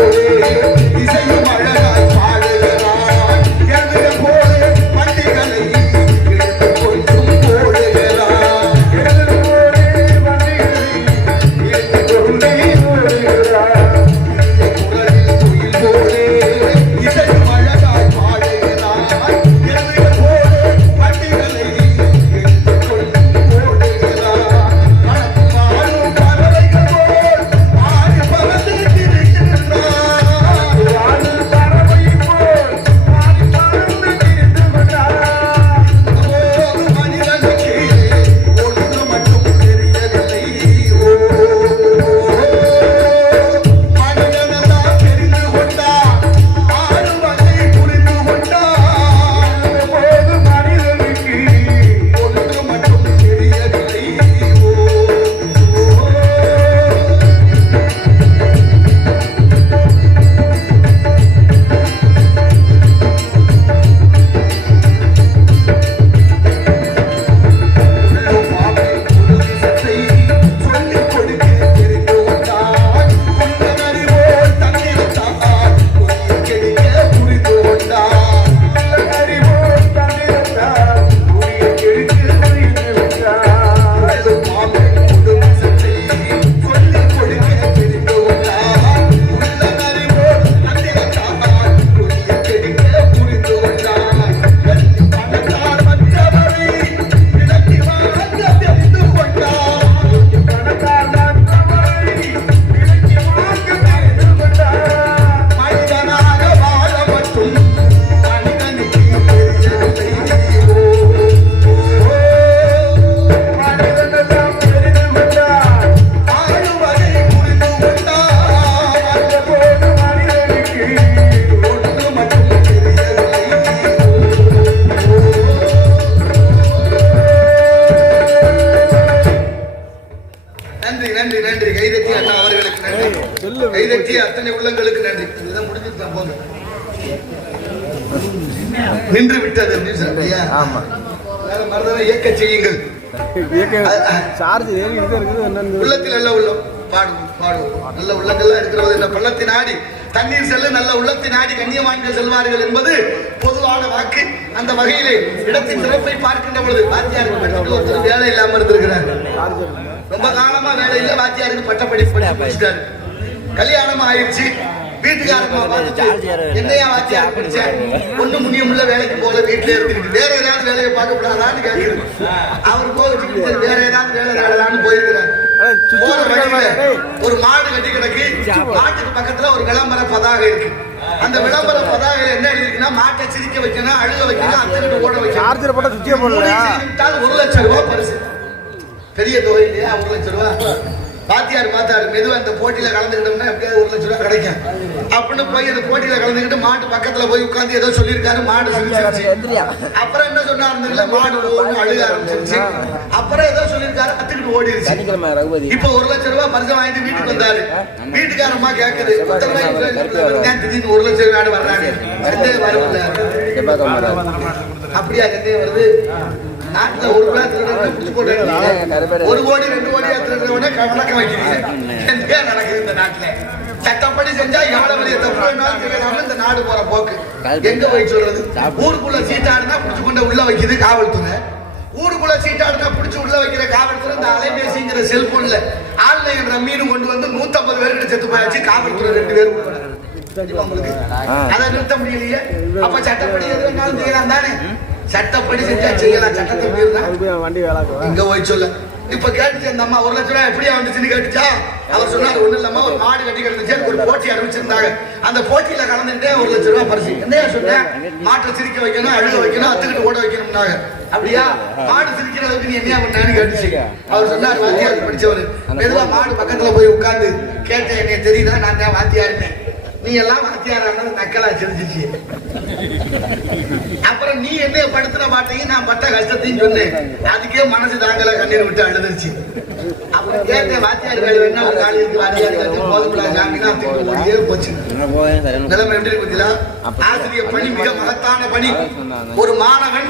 நன்றி நன்றி. கைதட்டி அண்ணா அவர்களுக்கு நன்றி. கைதட்டி அத்தனை உள்ளங்களுக்கு நன்றி. இதுதான் முடிஞ்சிருக்கா போங்க. நின்று விட்டது அப்படின்னு சொல்றியா? ஆமா. மறந்தவரை இயக்க செய்யுங்கள். உள்ளத்தில் நல்ல உள்ளம் பாடுவோம் பாடுவோம். நல்ல உள்ளங்கள்லாம் இருக்கிறது. இந்த பள்ளத்தின் ஆடி தண்ணீர் செல்ல நல்ல உள்ளத்தின் ஆடி கண்ணியவான்கள் செல்வார்கள் என்பது பொதுவான வாக்கு. அந்த வகையிலே இடத்தின் சிறப்பை பார்க்கின்ற பொழுது வாத்தியாருக்கு ஒருத்தர் வேலை இல்லாம இருந்திருக்கிறார். ரொம்ப காலமா வேலை இல்லை. வாத்தியாருக்கு பட்டப்படிப்பு படிச்சுட்டாரு. கல்யாணம் ஆயிடுச்சு. வீட்டுக்காரமா பார்த்துட்டு என்னையா வாத்தியார் படிச்சேன், ஒண்ணு முன்னியமுள்ள வேலைக்கு போல வீட்டுல இருந்துட்டு வேற ஏதாவது வேலையை பார்க்க கூடாதான்னு கேட்குது. அவர் போக வேற ஏதாவது வேலை தேடலான்னு போயிருக்கிறார். போற வழியில ஒரு மாடு கட்டி கிடக்கு. மாட்டுக்கு பக்கத்துல ஒரு விளம்பர பதாகை இருக்கு. அந்த விளம்பர பதாகையில என்ன எழுதிருக்குன்னா, மாட்டை சிரிக்க வைக்கணும், அழுக வைக்கணும், அத்தனை ஓட வைக்கணும். 1,00,000 ரூபாய் பரிசு. பெரிய தொகை இல்லையா? 1,00,000 ரூபாய். வாத்தியார் பார்த்தாரு. மெதுவா அந்த போட்டியில கலந்துக்கிட்டோம்னா எப்படியாவது 1,00,000 ரூபாய் கிடைக்கும் அப்படின்னு போய் அந்த போட்டியில கலந்துக்கிட்டு மாட்டு பக்கத்துல போய் உட்கார்ந்து ஏதோ சொல்லியிருக்காரு. மாடு சிரிச்சிருச்சு. அப்புறம் என்ன சொன்னாருல, மாடு அழுக ஆரம்பிச்சிருச்சு. அப்புறம் ஏதோ சொல்லியிருக்காரு, கத்துக்கிட்டு ஓடிடுச்சு. இப்ப 1,00,000 ரூபாய் பரிசு வாங்கிட்டு வீட்டுக்கு வந்தாரு. வீட்டுக்காரமா கேக்குது, திடீர்னு 1,00,000 நாடு வர்றாங்க. வரல அப்படியா? கண்டே வருது. நாட்டுல ஒரு கோடி 2 கோடி வணக்கம் வைக்கிறீங்க. நடக்குது இந்த நாட்டுல. சட்டப்படி செஞ்சா எவ்வளவு பெரிய தப்பு வேணாலும் செய்யலாம். இந்த நாடு போற போக்கு எங்க போய் சொல்றது? ஊருக்குள்ள சீட்டாடுனா புடிச்சு கொண்டு உள்ள வைக்குது காவல்துறை. ஊருக்குள்ள சீட்டாடுனா புடிச்சு உள்ள வைக்கிற காவல்துறை இந்த அலைபேசிங்கிற செல்போன்ல ஆன்லைன் ரம்மீனு கொண்டு வந்து 150 பேருக்கு செத்து போயாச்சு. காவல்துறை 2 பேர் அதை நிறுத்த முடியலையே. அப்ப சட்டப்படி எது வேணாலும் செய்யலாம் தானே? சட்டப்படி செஞ்சா செய்யலாம். சட்டத்தை இங்க போய் சொல்ல. இப்ப கேட்டுச்சு அந்த அம்மா 1,00,000 ரூபாய் எப்படியா வந்துச்சுன்னு கேட்டுச்சா? அவர் சொன்னாரு, ஒண்ணு இல்லாம ஒரு மாடு கட்டி கிடந்துச்சு, ஒரு போட்டி அறிவிச்சிருந்தாங்க. அந்த போட்டியில கலந்துட்டே 1,00,000 ரூபாய் பரிசு. என்னையா சொன்னேன்? மாட்டை சிரிக்க வைக்கணும், அழுக வைக்கணும், அத்துக்கிட்டு ஓட வைக்கணும்னாங்க. அப்படியா? மாடு சிரிக்கிற அளவுக்கு நீ என்ன பண்ணான்னு கேட்டுச்சு. அவர் சொன்னாரு, வாத்தியார் படிச்சவரு. மெதுவா மாடு பக்கத்துல போய் உட்கார்ந்து கேட்டேன், என்ன தெரியுதா நான் தான் வாத்தியாருன்னு. நீ எல்லாம் வாத்தியாரானது நக்கலா சிரிச்சிச்சு. அப்புறம் நீ என்ன படுத்துற பாட்டையும் நான் பட்ட கஷ்டத்தையும் சொன்னேன். அதுக்கே மனசு தாங்கல, கண்ணீர் விட்டு அழுதுச்சு. அப்புறம் கேட்டேன், வாத்தியார் வேலை வேணா ஒரு காலேஜுக்கு வாத்தியார் போதும் சாமினா ஓடியே போச்சு. நிலைமை எப்படி இருக்குதா? ஆசிரியர் பணி மிக மகத்தான பணி. ஒரு மாணவன்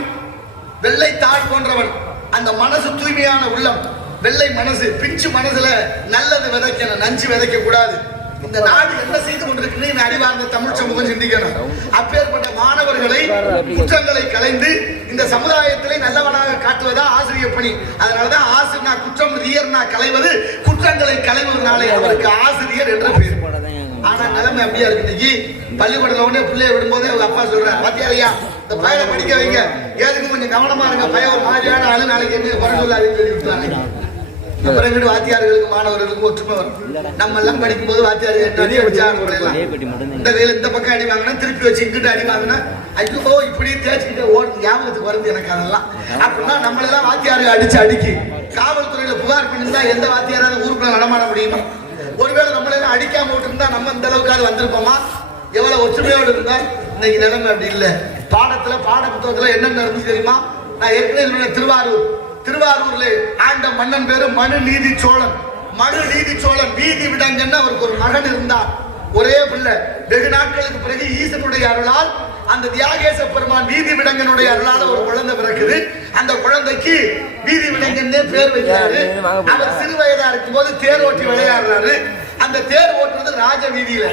வெள்ளை தாள் போன்றவன். அந்த மனசு தூய்மையான உள்ளம், வெள்ளை மனசு, பிஞ்சு மனசுல நல்லது விதைக்கணும், நஞ்சு விதைக்க கூடாது. இந்த நாடு என்ன செய்து கொண்டிருக்குன்னு அறிவார்ந்த தமிழ் சமூகம் சிந்திக்கணும். அப்பேற்பட்ட மாணவர்களை குற்றங்களை களைந்து இந்த சமுதாயத்திலே நல்லவனாக காட்டுவதா ஆசிரியர் பணி. அதனாலதான் ஆசிரியர்னா குற்றம், ரியர்னா களைவது, குற்றங்களை களைவதனாலே அவருக்கு ஆசிரியர் என்ற பெயர். ஆனா நிலைமை அப்படியா இருக்கு. இன்னைக்கு பள்ளிக்கூடத்துல உடனே பிள்ளைய விடும்போதே அவங்க அப்பா சொல்றாரு, வாத்தியாரையா இந்த பையனை படிக்க வைங்க, ஏதுக்கு கொஞ்சம் கவனமா இருங்க, பையன் ஒரு மாதிரியான ஆளு, நாளைக்கு என்ன குறை சொல்லாதுன்னு சொல்லி விட்டாங்க. அப்புறம் மாத்தியார்களுக்கு மாணவர்களுக்கு ஒற்றுமை வரும். நம்ம எல்லாம் படிக்கும் போது வாத்தியார்கள் அடி வச்சாங்க. இந்த கையில இந்த பக்கம் அடி வாங்கினா திருப்பி வச்சு இங்கிட்ட அடி வாங்கினா ஐயோ இப்படியே தேய்ச்சிக்கிட்டே ஓடுது, ஞாபகத்துக்கு வருது எனக்கு அதெல்லாம். அப்படின்னா நம்மளெல்லாம் வாத்தியார்கள் அடிச்சு காவல்துறையில புகார் பண்ணிருந்தா எந்த வாத்தியாராவது ஊருக்குள்ள நடமாட முடியுமா? ஒருவேளை நம்மளெல்லாம் அடிக்காம விட்டுருந்தா நம்ம இந்த அளவுக்காவது வந்திருப்போமா? எவ்வளவு ஒற்றுமையோடு இருந்தா? இன்னைக்கு நிலைமை அப்படி இல்லை. பாட புத்தகத்துல என்ன நடந்துச்சு தெரியுமா? நான் ஏற்கனவே திருவாரூர்ல ஆண்ட மன்னன் பேரு மனு நீதி சோழன். மனு நீதி சோழன் வீதி விடங்கன்னு அவருக்கு ஒரு மகன் இருந்தார், ஒரே பிள்ளை. வெகு நாட்களுக்கு பிறகு ஈசனுடைய அருளால் அந்த தியாகேச பெருமான் வீதி விடங்கனுடைய அருளால ஒரு குழந்தை பிறக்குது. அந்த குழந்தைக்கு வீதி விடங்கன்னே பேர் வைக்கிறாரு. அவர் சிறு வயதா இருக்கும் போது தேர் ஓட்டி விளையாடுறாரு. அந்த தேர் ஓட்டுறது ராஜ வீதியில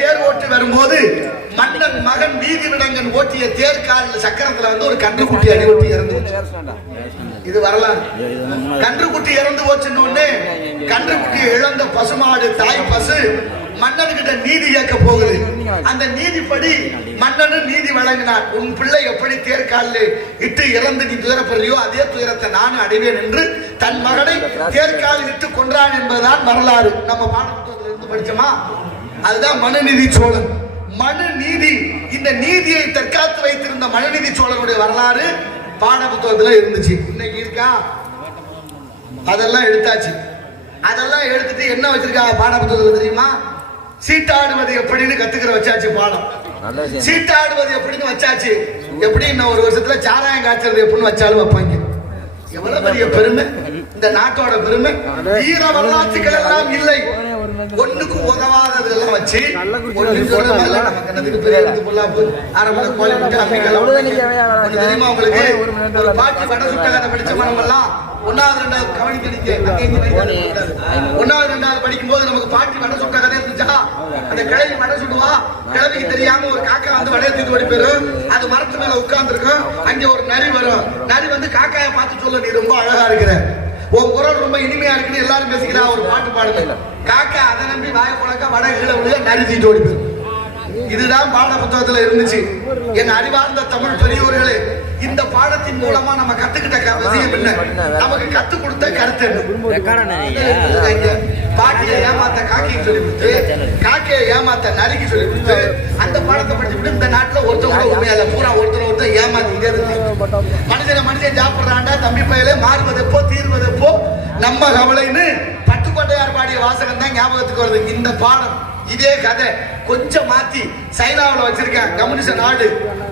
தேர் ஓட்டி வரும்போது மன்னன் மகன் வீதி விடங்கன் ஓட்டிய தேர்காலில் சக்கரத்துல வந்து ஒரு கன்றுக்குட்டி அடிபட்டு இறந்து. இது வரலாறு. கன்றுக்குட்டி இறந்து போச்சுன்னு கன்றுக்குட்டியை இழந்த பசுமாடு தாய் பசு மன்னன்கிட்ட நீதி கேட்க போகுது. அந்த நீதிப்படி மன்னனும் நீதி வழங்கினார். உன் பிள்ளை எப்படி தேர்காலில் இட்டு இறந்து நீ துயரப்படுறியோ அதே துயரத்தை நானும் அடைவேன் என்று தன் மகனை தேர்காலில் இட்டு கொன்றான் என்பதுதான் வரலாறு. நம்ம பாடப்புத்தகத்துல இருந்து படிச்சோமா? அதுதான் மனுநீதி சோழன். மனுநீதி, இந்த நீதியை தற்காத்து வைத்திருந்த மனுநீதி சோழனுடைய வரலாறு பாட புத்தகத்துல இருந்துச்சு. இன்னைக்கு இருக்கா? அதெல்லாம் எடுத்தாச்சு. அதெல்லாம் எடுத்துட்டு என்ன வச்சிருக்காங்க பாட புத்தகத்துல தெரியுமா? சீட்டாடுவது எப்படின்னு கத்துக்கிற வச்சாச்சு பாடம். சீட்டாடுவது எப்படின்னு வச்சாச்சு. எப்படி இன்னும் ஒரு வருஷத்துல சாராயம் காய்ச்சறது எப்படின்னு வச்சாலும் வைப்பாங்க. எவ்வளவு பெரிய பெருமை இந்த நாட்டோட பெருமை. வீர வரலாற்றுகள் எல்லாம் இல்லை, ஒண்ணுக்கு உதவாதது எல்லாம் வச்சு நமக்கு என்னதுக்கு பெரிய எடுத்து போலாம் ஆரம்பத்தில் கோழி விட்டு அன்னைக்கு தெரியுமா உங்களுக்கு? ஒரு பாட்டி வட சுட்ட கதை படிச்ச மனம் எல்லாம் 1வது 2வது கவனிக்க 1வது 2வது படிக்கும் போது நமக்கு பாட்டி வட சுட்ட கதை இருந்துச்சா? அந்த கிழவி வடை சுடுவா, கிழவிக்கு தெரியாம ஒரு காக்கா வந்து வடையை தூக்கி ஓடி போயிடும். அது மரத்து மேல உட்கார்ந்து இருக்கும், அங்க ஒரு நரி வரும். நரி வந்து காக்காயை பார்த்து சொல்ல, நீ ரொம்ப அழகா இருக்கிற, உன் குரல் ரொம்ப இனிமையா இருக்குன்னு எல்லாரும் பேசிக்கிறா. ஒரு பாட்டு பாடுது, காக்கா அதை நம்பி வாய போனாக்கா வடை கீழே விழுக நரி தூக்கிட்டு ஓடி போயிடும். இதுதான் பாட புத்தகத்துல இருந்துச்சு. என் அறிவார்ந்த தமிழ் பெரியோர்களே, இந்த பாடத்தின் மூலமா நம்ம கத்துக்கிட்ட விஷயம் என்ன? நமக்கு கத்து கொடுத்த கருத்து பாட்டியை ஏமாத்த காக்கையை சொல்லி கொடுத்து, காக்கையை ஏமாத்த நரிக்கு சொல்லி கொடுத்து, அந்த பாடத்தை படிச்சுட்டு இந்த நாட்டுல ஒருத்தவங்க உண்மையால பூரா ஒருத்தர் ஏமாத்திட்டே இருக்கு. மனுஷன் சாப்பிடுறாண்டா தம்பி பையில மாறுவதப்போ தீர்வதப்போ நம்ம கவலைன்னு பட்டுக்கோட்டையார் பாடிய வாசகம் தான் ஞாபகத்துக்கு வருது. இந்த பாடம் இதே கதை கொஞ்சம் மாத்தி சைனாவில் வச்சிருக்கேன். கம்யூனிஸ்ட் நாடு,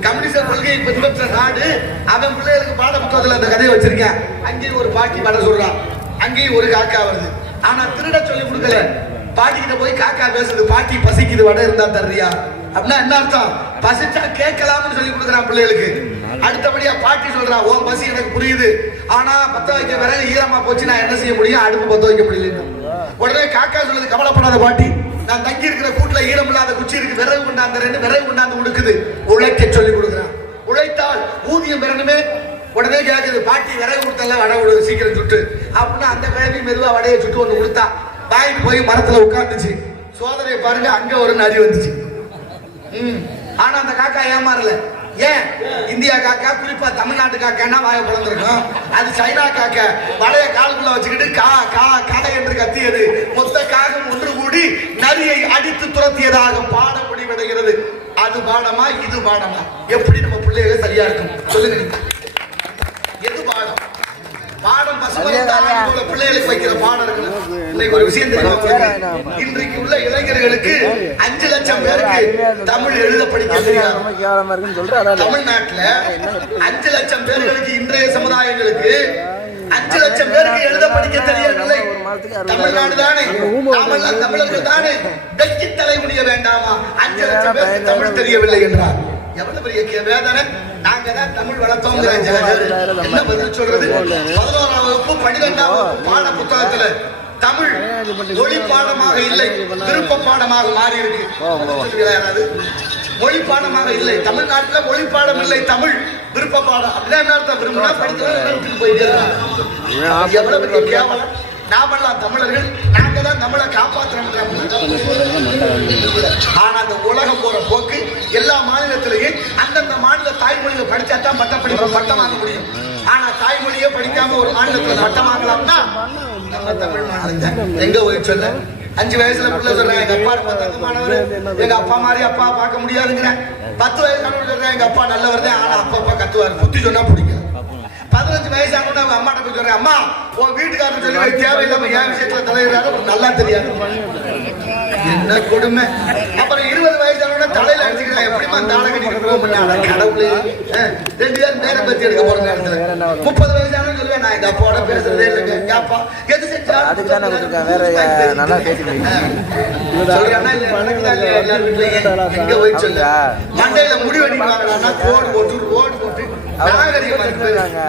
கம்யூனிஸ்ட் கொள்கையை பின்பற்ற நாடு, அவன் பிள்ளைகளுக்கு பாட புத்தகத்துல அந்த கதையை வச்சிருக்கேன். அங்கேயும் ஒரு பாட்டி வடை சொல்றான், அங்கேயும் ஒரு காக்கா வருது. ஆனா திருட சொல்லி கொடுக்கல. பாட்டி கிட்ட போய் காக்கா பேசுது, பாட்டி பசிக்குது வடை இருந்தா தர்றியா அப்படின்னா என்ன அர்த்தம்? பசிச்சா கேட்கலாம்னு சொல்லி கொடுக்குறான் பிள்ளைகளுக்கு. அடுத்தபடியா பாட்டி சொல்றா, ஓ பசி எனக்கு புரியுது, ஆனா பத்த வைக்க விறகு ஈரமா போச்சு, நான் என்ன செய்ய முடியும், அடுப்பு பத்த வைக்க முடியல. உடனே காக்கா சொல்லுது, கவலைப்படாத பாட்டி, நான் தங்கி இருக்கிற கூட்டுல ஈரம் இல்லாத குச்சி இருக்கு, விறகு கொண்டாந்து விறகு கொண்டாந்து கொடுக்குது, உழைக்க சொல்லி கொடுக்குறான். உழைத்தால் ஊதியம் பெறணுமே. உடனே கேட்குது, பாட்டி விறகு கொடுத்தல வடை விடு சீக்கிரம் சுட்டு அப்படின்னு அந்த கிழமை மெதுவா வடையை சுட்டு ஒண்ணு கொடுத்தா, வாங்கிட்டு போய் மரத்துல உட்காந்துச்சு. சோதனையை பாருங்க, அங்க ஒரு நரி வந்துச்சு. ஆனா அந்த காக்கா ஏமாறல. ஏன்? இந்தியா காக்கா, குறிப்பா தமிழ்நாட்டு காக்கா வாய பிளந்திருக்கும். அது சைனா காக்கா வளைய காலுக்குள்ள வச்சுக்கிட்டு கா கா கடை என்று கத்தியது. மொத்த காகம் ஒன்று கூடி நரியை அடித்து துரத்தியதாக பாடம் முடிவடைகிறது. அது பாடமா இது பாடமா? எப்படி நம்ம பிள்ளைகளை சரியா இருக்கும் சொல்லுங்க நீங்க. எது பாடம்? பாடம் பசுமரத்தான பிள்ளைகளுக்கு வைக்கிற பாடம் இருக்கு. இன்னைக்கு ஒரு விஷயம் தெரியுமா? இன்றைக்கு உள்ள இளைஞர்களுக்கு 5 லட்சம் பேருக்கு தமிழ் எழுத படிக்க தெரியாது. தமிழ்நாட்டுல 5 லட்சம் பேர்களுக்கு, இன்றைய சமுதாயங்களுக்கு 5 லட்சம் பேருக்கு எழுத படிக்க தெரியவில்லை. தமிழ்நாடு தானே, தமிழர்கள் தானே வெற்றி தலை முடிய வேண்டாமா? 5 லட்சம் பேருக்கு தமிழ் தெரியவில்லை என்றார். எவ்வளவு பெரிய வேதனை. நாங்க தான் தமிழ் வளர்த்தோம். என்ன பதில் சொல்றது? 11ஆம் வகுப்பு 12ஆம் வகுப்பு பாட புத்தகத்துல தமிழ் மொழி பாடமாக இல்லை, விருப்ப பாடமாக மாறி இருக்கு. யாராவது மொழி பாடமாக இல்லை, தமிழ்நாட்டுல மொழி பாடம் இல்லை, தமிழ் விருப்ப பாடம். அப்படின்னா என்ன அர்த்தம்? விரும்பினா படித்து போயிட்டே இருக்காங்க. எவ்வளவு பெரிய கேவலம். நாமெல்லாம் தமிழர்கள், நாங்க தான் நம்மளை காப்பாற்றணும். ஆனா அந்த உலகம் போற போக்கு எல்லா மாநிலத்திலையும் அந்தந்த மாநில தாய்மொழியில படிச்சா தான் பட்டம் வாங்க முடியும். ஆனா தாய்மொழியே படிக்காம ஒரு மாநிலத்துல பட்டம் வாங்கலாம்னா நம்ம தமிழ் மாநிலத்தை எங்க போய் சொல்ல? 5 வயசுல பிள்ளை சொல்றேன், எங்க அப்பா பத்தமானவர், எங்க அப்பா மாதிரி அப்பா பார்க்க முடியாதுங்கிறேன். 10 வயசு சொல்றேன், எங்க அப்பா நல்லவர் தான், ஆனா அப்பா கத்துவாரு, புத்தி சொன்னா பிடிக்கும். 15 வயசு ஆகணும் அவங்க அம்மாட்ட போய் சொல்றேன், அம்மா உன் வீட்டுக்காரன் சொல்லி தேவையில்லாம என் விஷயத்துல தலையிடாரு, நல்லா தெரியாது. என்ன கொடுமை. அப்புறம் 20 வயசு ஆகணும் தலையில அடிச்சுக்கிறேன், எப்படிமா தாளை கட்டிட்டு போக கடவுளே. 2 பேரும் நேரம் பத்தி எடுக்க போற நேரத்துல 30 வயசு ஆகணும் சொல்லுவேன், நான் எங்க அப்பாவோட பேசுறதே இல்லைங்க. எங்க அப்பா எது செஞ்சா சொல்றேன்னா இல்ல நடக்குதா இல்லையா எல்லா வீட்லயும் எங்க போய் சொல்ல. மண்டையில முடி வெட்டிக்குவாங்களா, கோடு போட்டு ரோடு போட்டு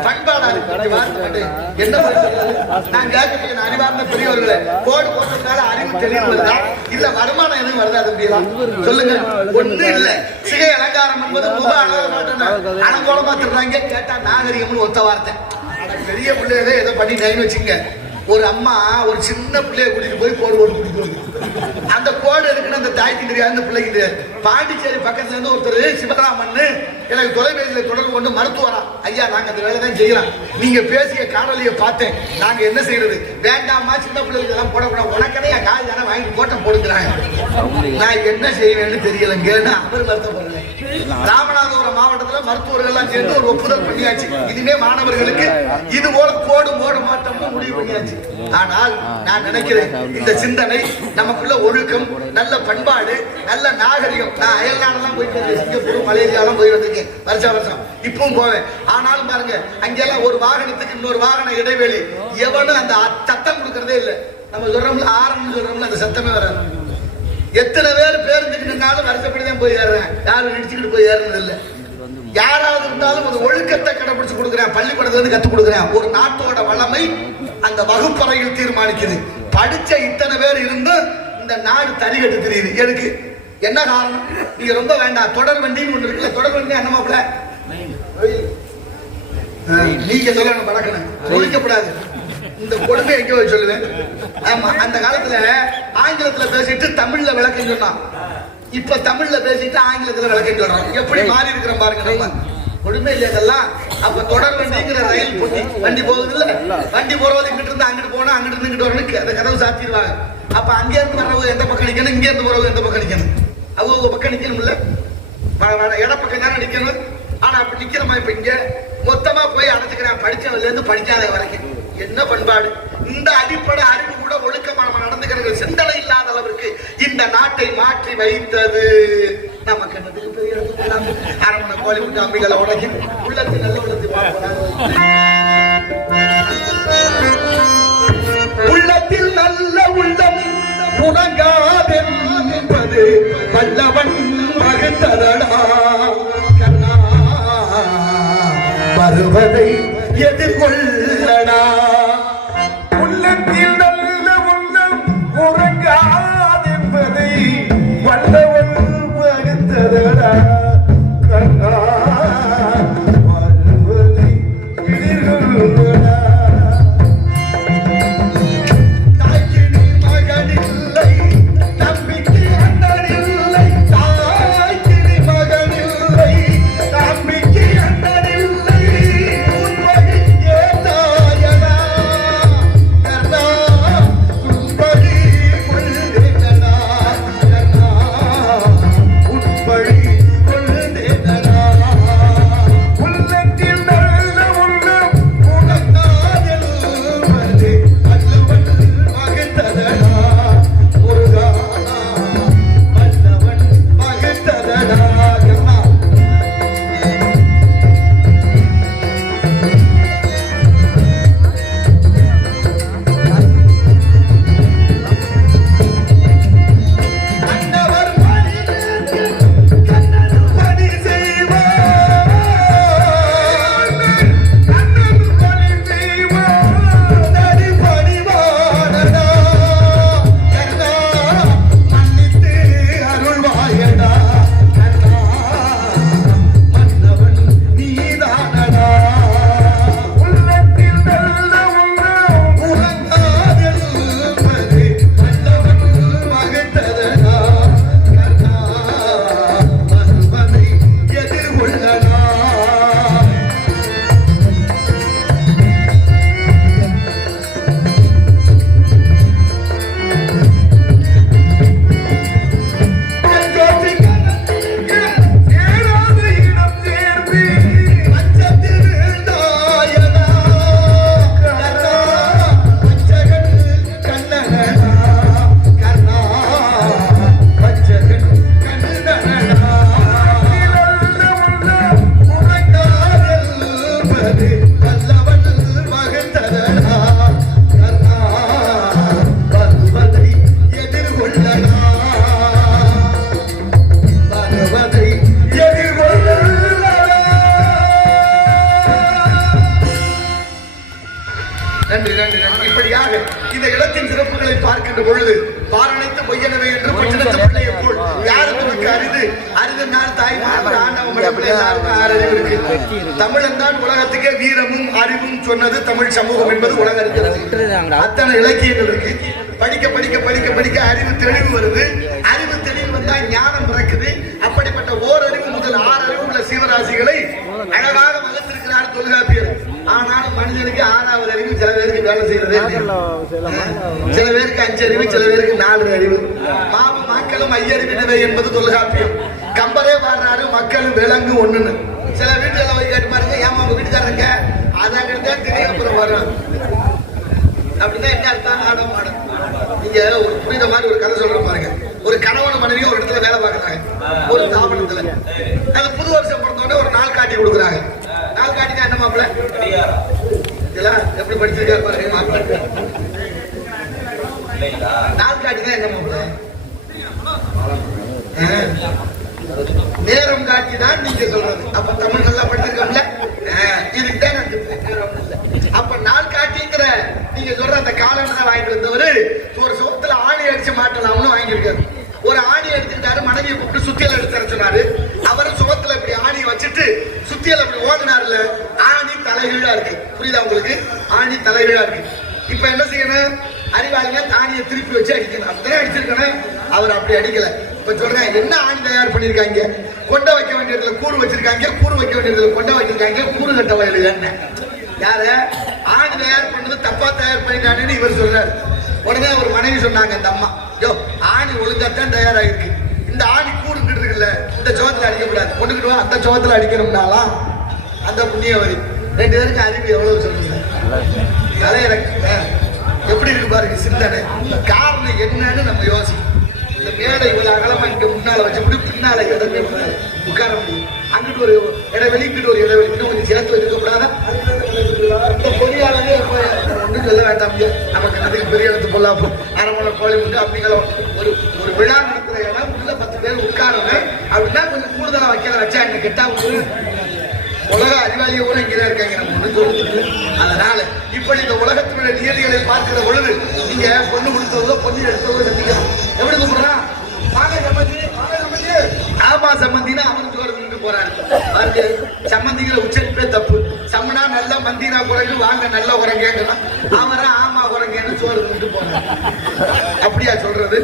பண்பாடா இருக்கு. என்ன நான் கேட்க அறிவார்ந்த பெரியவர்களே, கோடு போட்டதுனால அறிவு தெளிவுதா இல்ல வருமானம் எதுவும் வருதா? சொல்லுங்க. ஒண்ணு இல்ல, சிகை அலங்காரம் என்பது முக அலங்கோலமா திருறாங்க. கேட்டா நாகரிகம்னு ஒத்த வார்த்தை. பெரிய பிள்ளைகளே ஏதோ பண்ணிட்டாங்கன்னு வச்சுங்க. ஒரு அம்மா ஒரு சின்ன பிள்ளைய கூட்டிட்டு போய் கோடு போட்டு கூட்டிட்டு அந்த கோடு இருக்குன்னு அந்த தாய்க்கு தெரியாது, அந்த பிள்ளைக்கு தெரியாது. பாண்டிச்சேரி பக்கத்துல இருந்து ஒருத்தர் சிவராமன் எனக்கு தொலைபேசியில தொடர்பு கொண்டு மருத்துவரா, ஐயா நாங்க அந்த வேலை தான் செய்யலாம், நீங்க பேசிய காணொலியை பார்த்தேன், நாங்க என்ன செய்யறது? வேண்டாமா சின்ன பிள்ளைகளுக்கு எல்லாம் போடக்கூடாது, உனக்கடையா காய் தானே வாங்கி போட்ட போடுங்கிறாங்க. நான் என்ன செய்வேன்னு தெரியலங்க. அவர் வருத்தப்படுறேன். ராமநாதபுரம் மாவட்டத்துல மருத்துவர்கள் எல்லாம் சேர்ந்து ஒரு ஒப்புதல் பண்ணியாச்சு. இனிமே மாணவர்களுக்கு இது போல கோடு போட மாட்டோம்னு முடிவு பண்ணியாச்சு. ஆனால் நான் நினைக்கிறேன் இந்த சிந்தனை நமக்குள்ள ஒழுக்கம், நல்ல பண்பாடு, நல்ல நாகரிகம். நான் அயல் நாடெல்லாம் போயிட்டு வந்தேன், சிங்கப்பூர் மலேசியாலாம் போய் வந்திருக்கேன் வருஷம் இப்பவும் போவேன். ஆனாலும் பாருங்க அங்கெல்லாம் ஒரு வாகனத்துக்கு இன்னொரு வாகன இடைவெளி எவனும் அந்த சத்தம் கொடுக்கறதே இல்லை. நம்ம சொல்றோம்ல ஆரம்பம் சொல்றோம்ல அந்த சத்தமே வராது. எத்தனை பேர் பேருந்துக்கு நின்னாலும் வருஷப்படிதான் போய் ஏறுறேன், யாரும் இடிச்சுக்கிட்டு போய் ஏறுறது இல்லை. யாராவது இருந்தாலும் ஒரு ஒழுக்கத்தை கடைபிடிச்சு கொடுக்குறேன், பள்ளிக்கூடத்துல இருந்து கத்துக் கொடுக்குறேன். ஒரு நாட்டோட வளமை அந்த வகுப்பறையில் தீர்மானிக்குது. படிச்ச இத்தனை பேர் இருந்தும் இந்த நாடு தறிகட்டு தெரியுது. எதுக்கு? என்ன காரணம்? நீங்க ரொம்ப வேண்டாம். தொடர் வண்டின்னு ஒண்ணு இருக்குல்ல, தொடர் வண்டி என்னமாப்ல நீங்க சொல்லணும், பழக்கணும், ஒழிக்கப்படாது. இந்த கொடுமை எங்க போய் சொல்லுவேன். ஆமா, அந்த காலத்துல ஆங்கிலத்துல பேசிட்டு தமிழ்ல விளக்கம் சொன்னான். இப்ப தமிழ்ல பேசிட்டு ஆங்கிலத்துல விளக்கம் சொல்றோம். எப்படி மாறி இருக்கிறோம் பாருங்க. நம்ம கொடுமை இல்லையா இதெல்லாம்? அப்ப தொடர் வண்டிங்கிற ரயில் போட்டி வண்டி போகுது இல்ல, வண்டி போறது இங்கிட்டு இருந்து அங்கிட்டு போனா அங்கிட்டு இருந்து இங்கிட்டு வரணும், அந்த கதவு சாத்திடுவாங்க. அப்ப அங்க இருந்து வரவங்க எந்த பக்கம் நிக்கணும், இங்க இருந்து வரவங்க எந்த பக்கம் நிக்கணும்? அவங்க பக்கம் நிக்கணும் இல்ல, இட பக்கம் தானே நிக்கணும். ஆனா அப்படி நிக்கிறமா? இப்ப இங்க மொத்தமா போய் அடைச்சுக்கிறேன், படிச்சவன்ல இருந்து படிக்காத வரைக்கும். என்ன பண்பாடு! இந்த அடிப்படை அறிவு கூட ஒழுக்கமா நம்ம நடந்துக்கிறது சிந்தனை இல்லாத அளவிற்கு இந்த நாட்டை மாற்றி வைத்தது நமக்கு. என்னதுக்கு பெரிய அரமணை கோழி விட்டு அம்பிகளை உடைக்கும் உள்ளத்தில் நல்ல உள்ளத்தை உள்ளத்தில் நல்ல உள்ளம் உணங்காதென்பது வல்லவன் மகத்தரடா. கண்ணா வருவதை எதிர்கொள்ளடா. உள்ளத்தில் நல்ல உள்ளம் உறங்காதென்பதை வல்லவன் மகத்தரடா. கண்ணா வருவதை எதிர்கொள்ளடா. தமிழன் தான் உலகத்துக்கே வீரமும் அறிவும் சொன்னது தமிழ் சமூகம் என்பது உலக இருக்கிறது. அத்தனை இலக்கியங்கள் இருக்கு. படிக்க படிக்க படிக்க படிக்க அறிவு தெளிவு வருது. அறிவு தெளிவு வந்தா ஞானம் பிறக்குது. அப்படிப்பட்ட ஓரறிவு முதல் 6 அறிவு உள்ள சீவராசிகளை அழகாக வகுத்திருக்கிறார் தொல்காப்பியர். ஆனாலும் மனிதனுக்கு 6வது அறிவு சில பேருக்கு வேலை செய்யறதே, சில பேருக்கு 5 அறிவு, சில பேருக்கு 4 அறிவு. மாவும் மக்களும் ஐயறிவினவை என்பது தொல்காப்பியம். கம்பரே பாடுறாரு, மக்களும் விலங்கு ஒண்ணுன்னு. சில வீட்டுல போய் கேட்டு பாருங்க, ஏமா உங்க வீட்டுக்காரங்க அதான் தெரியும் அப்புறம் வரும் அப்படின்னா என்ன அர்த்தம்? ஆடம் மாடம். நீங்க ஒரு புரித மாதிரி ஒரு கதை சொல்ற பாருங்க. ஒரு கணவன் மனைவி ஒரு இடத்துல வேலை பார்க்கறாங்க, ஒரு ஸ்தாபனத்துல. அது புது வருஷம் பிறந்தோடனே ஒரு நாள் காட்டி கொடுக்குறாங்க. நாள் காட்டினா என்ன மாப்பிள்ள? இதெல்லாம் எப்படி படிச்சிருக்காரு பாருங்க மாப்பிள்ள. நாள் காட்டினா என்ன மாப்பிள்ள? நேரம் காட்டி தான் நீங்க சொல்றது. அப்ப தமிழ் நல்லா படிச்சிருக்கோம்ல, இதுக்கு தான் அப்ப நாள் காட்டிங்கிற நீங்க சொல்ற அந்த காலண்டர் வாங்கிட்டு வந்தவரு ஒரு சோத்துல ஆணி அடிச்சு மாட்டலாம்னு வாங்கியிருக்காரு. ஒரு ஆணி எடுத்துக்கிட்டாரு, மனைவியை கூப்பிட்டு சுத்தியல் எடுத்து சொன்னாரு. அவரும் சுகத்துல இப்படி ஆணி வச்சுட்டு சுத்தியல் அப்படி ஓடினார்ல, ஆணி தலைகீழா இருக்கு. புரியுதா உங்களுக்கு? ஆணி தலைகீழா இருக்கு. இப்ப என்ன செய்யணும்? அறிவாளிங்க தானியை திருப்பி வச்சு அடிக்கணும். அப்படியே அடிச்சிருக்கணும். அவர் அப்படி அடிக்கல. இப்ப சொல்றேன், என்ன ஆணி தயார் பண்ணிருக்காங்க? கொண்டை வைக்க வேண்டியதுல கூறு வச்சிருக்காங்க, கூறு வைக்க வேண்டியதுல கொண்டை வச்சிருக்காங்க. கூறு கட்ட வயலு என்ன யார ஆணி தயார் பண்ணது தப்பா தயார் பண்ணிட்டானு இவர் சொல்றாரு. உடனே ஒரு மனைவி சொன்னாங்க, இந்த அம்மா, யோ ஆணி ஒழுங்காத்தான் தயாராயிருக்கு, இந்த ஆணி கூடுங்கிட்டு இருக்குல்ல, இந்த சோகத்துல அடிக்கக்கூடாது, கொண்டுக்கிட்டு வா, அந்த சோகத்துல அடிக்கணும்னாலாம் அந்த புண்ணியவதி. ரெண்டு பேருக்கு அறிவு எவ்வளவு சொல்லுங்க. தலையிறக்க எப்படி இருக்கு பாருங்க சிந்தனை. காரணம் என்னன்னு நம்ம யோசிக்கணும். இந்த மேடை இவ்வளவு அகலமா இங்க முன்னால வச்சபடி பின்னால இடமே உட்கார முடியும். அங்கிட்டு ஒரு இடைவெளி, இங்கிட்டு ஒரு இடைவெளி, இன்னும் கொஞ்சம் சேர்த்து வச்சுக்க கூடாதா? இந்த பொறியாளரே ஒன்றும் சொல்ல வேண்டாம். நமக்கு என்னதுக்கு பெரிய இடத்து போலாம், அரமணை கோழி உண்டு அப்படிங்கிற ஒரு ஒரு விழா நடத்துற இடம் உள்ள 10 பேர் உட்காரணும் அப்படின்னா கொஞ்சம் கூடுதலா வச்சா என்ன கெட்டா உலக அறிவாளிய கூட இங்கதான் இருக்காங்க. நம்ம ஒண்ணு சொல்லுது. அதனால இப்படி இந்த உலகத்தினுடைய நியதிகளை பார்க்கிற பொழுது நீங்க பொண்ணு கொடுத்தவங்க பொண்ணு எடுத்தவங்க சந்திக்கலாம். எப்படி கூப்பிடுறான்? ஆமா சம்மந்தினா அவன் சோறு நின்று போறாரு பாருங்க. சம்மந்திகளை உச்சரிப்பே தப்பு. சம்மனா நல்ல மந்தினா குரங்கு, வாங்க நல்ல குரங்கேங்கிறான். அவரை ஆமா குரங்கேன்னு சோறு நின்று போறாரு. அப்படியா சொல்றது?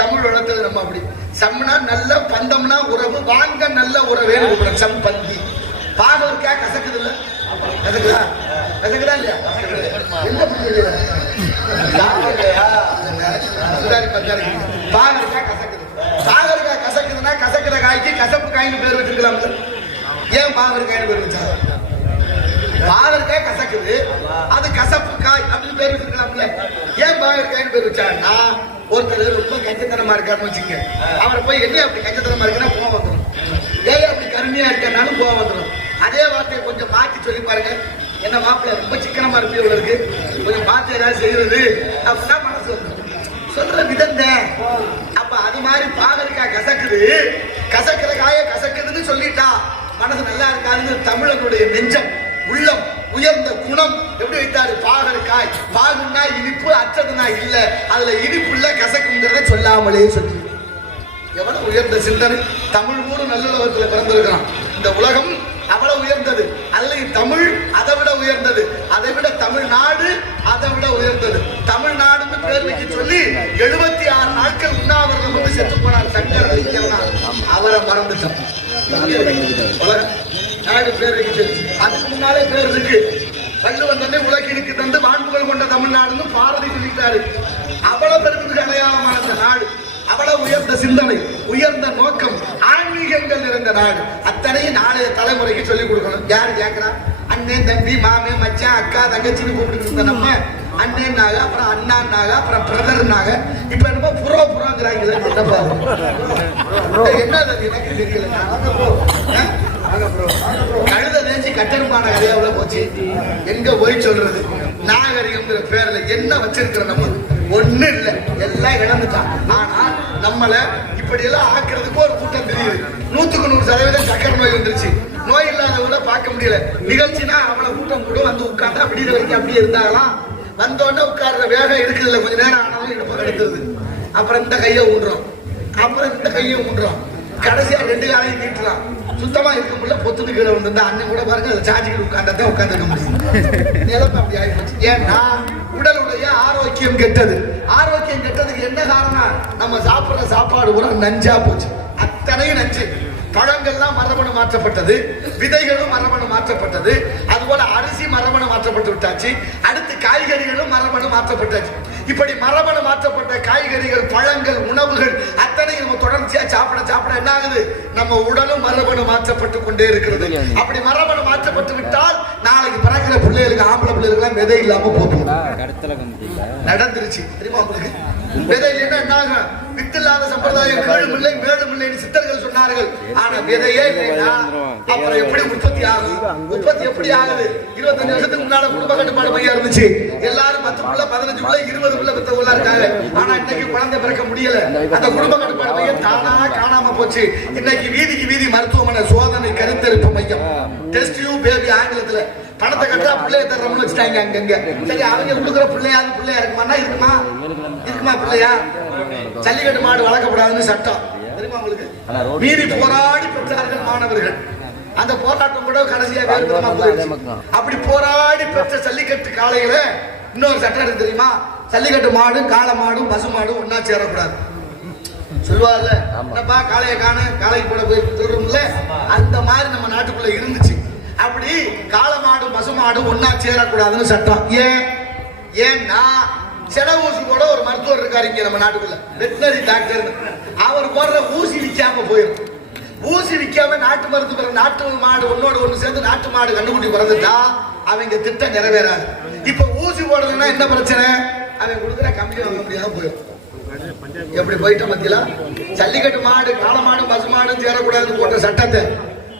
தமிழ் உலகத்துல நம்ம அப்படி சம்மனா நல்ல, பந்தம்னா உறவு, வாங்க நல்ல உறவேன்னு கூப்பிடுறோம். சம்பந்தி பாகவர்க்கா கசக்குது இல்ல? கசக்குதா? கசக்குதா இல்லையா? என்ன புரியல? பாகற்கா கசக்குது. பாகற்கா கசக்குதுன்னா கசக்குற காய்க்கு கசப்பு காய்னு பேர் வச்சிருக்கலாம். ஏன் பாகற்காய்னு பேர் வச்சாங்க? பாகற்காய் கசக்குது, அது கசப்பு காய் அப்படின்னு பேர் வச்சிருக்கலாம்ல. ஏன் பாகற்காய்னு பேர் வச்சாங்கன்னா, ஒருத்தர் ரொம்ப கஞ்சத்தனமா இருக்காருன்னு வச்சுங்க, அவரை போய் என்ன அப்படி கஞ்சத்தனமா இருக்குன்னா கோவம் வந்துடும். ஏன் அப்படி கருமையா இருக்கனாலும் கோவம் வந்துடும். அதே வார்த்தையை கொஞ்சம் மாற்றி சொல்லி பாருங்க, என்ன மாப்பிள்ள ரொம்ப சிக்கனமா இருப்பீ இருக்கு, கொஞ்சம் பார்த்து ஏதாவது செய்யறது அப்படின்னா மனசு வந்துடும். சொல்ற விதந்த அப்ப அது மாதிரி பாகற்காய் கசக்குது, கசக்கிற காய கசக்குதுன்னு சொல்லிட்டா மனசு நல்லா இருக்காதுன்னு தமிழனுடைய நெஞ்சம், உள்ளம், உயர்ந்த குணம் எப்படி வைத்தாரு? பாகற்காய் பாகுன்னா இனிப்பு, அற்றதுனா இல்ல, அதுல இனிப்பு இல்ல கசக்குங்கிறத சொல்லாமலே சொல்லி எவ்வளவு உயர்ந்த சிந்தனை. தமிழ் கூட நல்லுலகத்துல பிறந்திருக்கிறான். இந்த உலகம் அவ்வளவு உயர்ந்தது. அல்லது தமிழ் அதை விட உயர்ந்தது, அதை விட தமிழ்நாடு அதை விட உயர்ந்தது. தமிழ்நாடுன்னு பேர் வைக்க சொல்லி 76 நாட்கள் உண்ணாவிரதம் வந்து செத்து போனார் சங்கர் அலிக்கிறனார். அவரை மறந்துட்டோம். நாடு பேர் வைக்க சொல்லி அதுக்கு முன்னாலே பேர் இருக்கு. வள்ளுவன் தன்னை உலகிற்கு தந்து மாண்புகள் கொண்ட தமிழ்நாடுன்னு பாரதி சொல்லிட்டாரு. அவ்வளவு பெருமைக்கு அடையாளமான இந்த நாடு, அவ்வளவு உயர்ந்த சிந்தனை, உயர்ந்த நோக்கம், ஆன்மீகங்கள் நிறைந்த நாடு. அத்தனையும் நாளைய தலைமுறைக்கு சொல்லிக் கொடுக்கணும். யாரு கேட்கிறா? அண்ணன், தம்பி, மாமே, மச்சான், அக்கா, தங்கச்சின்னு கூப்பிட்டு இருந்த நம்ம அண்ணன்னாக, அப்புறம் அண்ணான்னாக, அப்புறம் பிரதர்னாக, இப்ப என்னமோ புரோங்கிறாங்க. என்ன பாரு என்ன எனக்கு தெரியல. கழுத நேச்சு கட்டருமான கதையாவுல போச்சு. எங்க போய் சொல்றது? நாகரிகம்ங்கிற பேர்ல என்ன வச்சிருக்கிற நம்ம ஒண்ணு இல்ல, எல்லாம் இழந்துட்டான். ஆனா நம்மள இப்படி எல்லாம் ஆக்குறதுக்கு ஒரு கூட்டம் தெரியுது. 100% சக்கரை நோய் வந்துருச்சு. நோய் இல்லாதவங்கள பார்க்க முடியல. நிகழ்ச்சினா அவ்வளவு கூட்டம் கூட வந்து உட்கார்ந்து அப்படியே வரைக்கும் அப்படியே இருந்தாங்களாம். வந்தோடனே உட்கார்ற வேகம் இருக்குதுல்ல, கொஞ்ச நேரம் ஆனாலும் இடுப்பு எடுத்துருது. அப்புறம் இந்த கையை ஊன்றோம், அப்புறம் இந்த கையை ஊன்றோம், கடைசியா 2 காலையும் நீட்டலாம். சுத்தமா இருக்க முடியல, பொத்துட்டு கீழே வந்து அண்ணன் கூட பாருங்க, அதை சார்ஜிக்கிட்டு உட்கார்ந்தா உட்காந்துருக்க முடியும். நிலம் அப்படி ஆகிப்போச்சு. ஏன்னா உடலுடைய ஆரோக்கியம் கெட்டது. ஆரோக்கியம் கெட்டதுக்கு என்ன காரணம்? நம்ம சாப்பிடுற சாப்பாடு கூட நஞ்சா போச்சு. அத்தனையும் நஞ்சு. பழங்கள்லாம் மரபணு மாற்றப்பட்டது, விதைகளும் மரபணு மாற்றப்பட்டது, அதுபோல அரிசி மரபணு மாற்றப்பட்டு விட்டாச்சு. அடுத்து காய்கறிகளும் மரபணு மாற்றப்பட்டாச்சு. இப்படி மரபணு மாற்றப்பட்ட காய்கறிகள், பழங்கள், உணவுகள் அத்தனை நம்ம தொடர்ச்சியா சாப்பிட என்ன ஆகுது? நம்ம உடலும் மரபணு மாற்றப்பட்டு கொண்டே இருக்கிறது. அப்படி மரபணு மாற்றப்பட்டு விட்டால் நாளைக்கு பிறக்கிற பிள்ளைகளுக்கு, ஆம்பளை பிள்ளைகளுக்கு விதை இல்லாம போகும். நடந்துருச்சு தெரியுமா உங்களுக்கு? விதை இல்லைன்னா என்ன ஆகும்? வித்து இல்லாத சம்பிரதாயம் மேலும் இல்லைன்னு சித்தர்கள் சொன்னார்கள். ஆனா விதையே இல்லைன்னா அப்புறம் எப்படி உற்பத்தி ஆகும்? உற்பத்தி எப்படி ஆகுது? 25 வருஷத்துக்கு முன்னால குடும்ப கட்டுப்பாடு மையம் இருந்துச்சு. எல்லாரும் 10 புள்ள 15 புள்ள 20 புள்ள பெற்றவங்களா இருக்காங்க. ஆனா இன்னைக்கு குழந்தை பிறக்க முடியல. அந்த குடும்ப கட்டுப்பாடு மையம் தானா காணாம போச்சு. இன்னைக்கு வீதிக்கு வீதி மருத்துவமனை, சோதனை, கருத்தரிப்பு மையம், டெஸ்ட் டியூப் பேபி ஆங்கிலத்துல பணத்தை கட்டா பிள்ளைய தர்றோம்னு வச்சுட்டாங்க அங்கங்க. சரி, அவங்க கொடுக்குற பிள்ளையா இருக்குமா? இருக்குமா பிள்ளையா? ஜல்லிக்கட்டு மாடு வளர்க்கப்படாதுன்னு சட்டம் தெரியுமா உங்களுக்கு? மீறி போராடி பெற்றார்கள் மாணவர்கள். அந்த போராட்டம் கூட கடைசியா வேறு விதமா போயிடுச்சு. அப்படி போராடி பெற்ற ஜல்லிக்கட்டு காளையில இன்னொரு சட்டம் இருக்கு தெரியுமா? ஜல்லிக்கட்டு மாடு, காளை மாடும் பசு மாடும் ஒன்னா சேரக்கூடாது சொல்லுவார்ல. என்னப்பா காளைய காண, காளைக்கு கூட போய் சொல்றோம்ல, அந்த மாதிரி நம்ம நாட்டுக்குள்ள இருந்துச்சு. அப்படி காளை மாடு பசு மாடு ஒன்னா சேரக்கூடாதுன்னு சட்டம். ஏன்னா சென ஊசி கூட ஒரு மருத்துவர் இருக்காரு இங்க நம்ம நாட்டுக்குள்ள, வெட்டினரி டாக்டர். அவர் போடுற ஊசி விற்காம போயிடும். ஊசி விற்காம நாட்டு மருந்து, நாட்டு மாடு ஒன்னோடு ஒண்ணு சேர்ந்து நாட்டு மாடு கண்டுபிடி பிறந்துட்டா அவங்க திட்டம் நிறைவேறாது. இப்ப ஊசி போடுறதுன்னா என்ன பிரச்சனை? அவன் கொடுக்குற கம்பெனி வாங்க முடியாம போயிடும். எப்படி போயிட்ட மத்தியில ஜல்லிக்கட்டு மாடு, காளை மாடு பசு மாடும் சேரக்கூடாதுன்னு போட்ட சட்டத்தை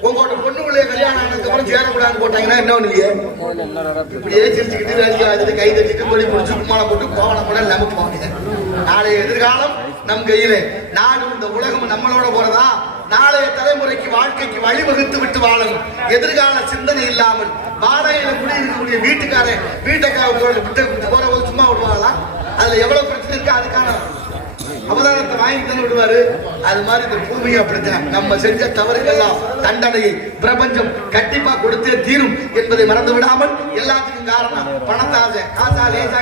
உங்களோட பொண்ணு பிள்ளைய கல்யாணம் ஆனதுக்கு அப்புறம் சேரக்கூடாதுன்னு போட்டாங்கன்னா என்ன ஒண்ணுலையே? இப்படியே சிரிச்சுக்கிட்டு வேலைக்கு கை தட்டிட்டு கொடி பிடிச்சி கும்மாளம் போட்டு கோவணம் கூட இல்லாம போவாங்க. நாளைய எதிர்காலம் நம் கையிலே. நாடும் இந்த உலகம் நம்மளோட போறதா? நாளைய தலைமுறைக்கு வாழ்க்கைக்கு வழிவகுத்து விட்டு வாழணும். எதிர்கால சிந்தனை இல்லாமல் வாடகையில குடியிருக்கக்கூடிய வீட்டுக்காரர் விட்டு போற போது சும்மா விடுவாங்களா? அதுல எவ்வளவு பிரச்சனை இருக்கு? அதுக்கான அவதாரத்தை வாங்கி தானே விடுவாரு. அது மாதிரி இந்த பூமியை அப்படித்தான். நம்ம செஞ்ச தவறுகள்லாம் தண்டனையை பிரபஞ்சம் கண்டிப்பா கொடுத்தே தீரும் என்பதை மறந்து விடாமல், எல்லாத்துக்கும் காரணம் பணத்தாசை. காசாலேசா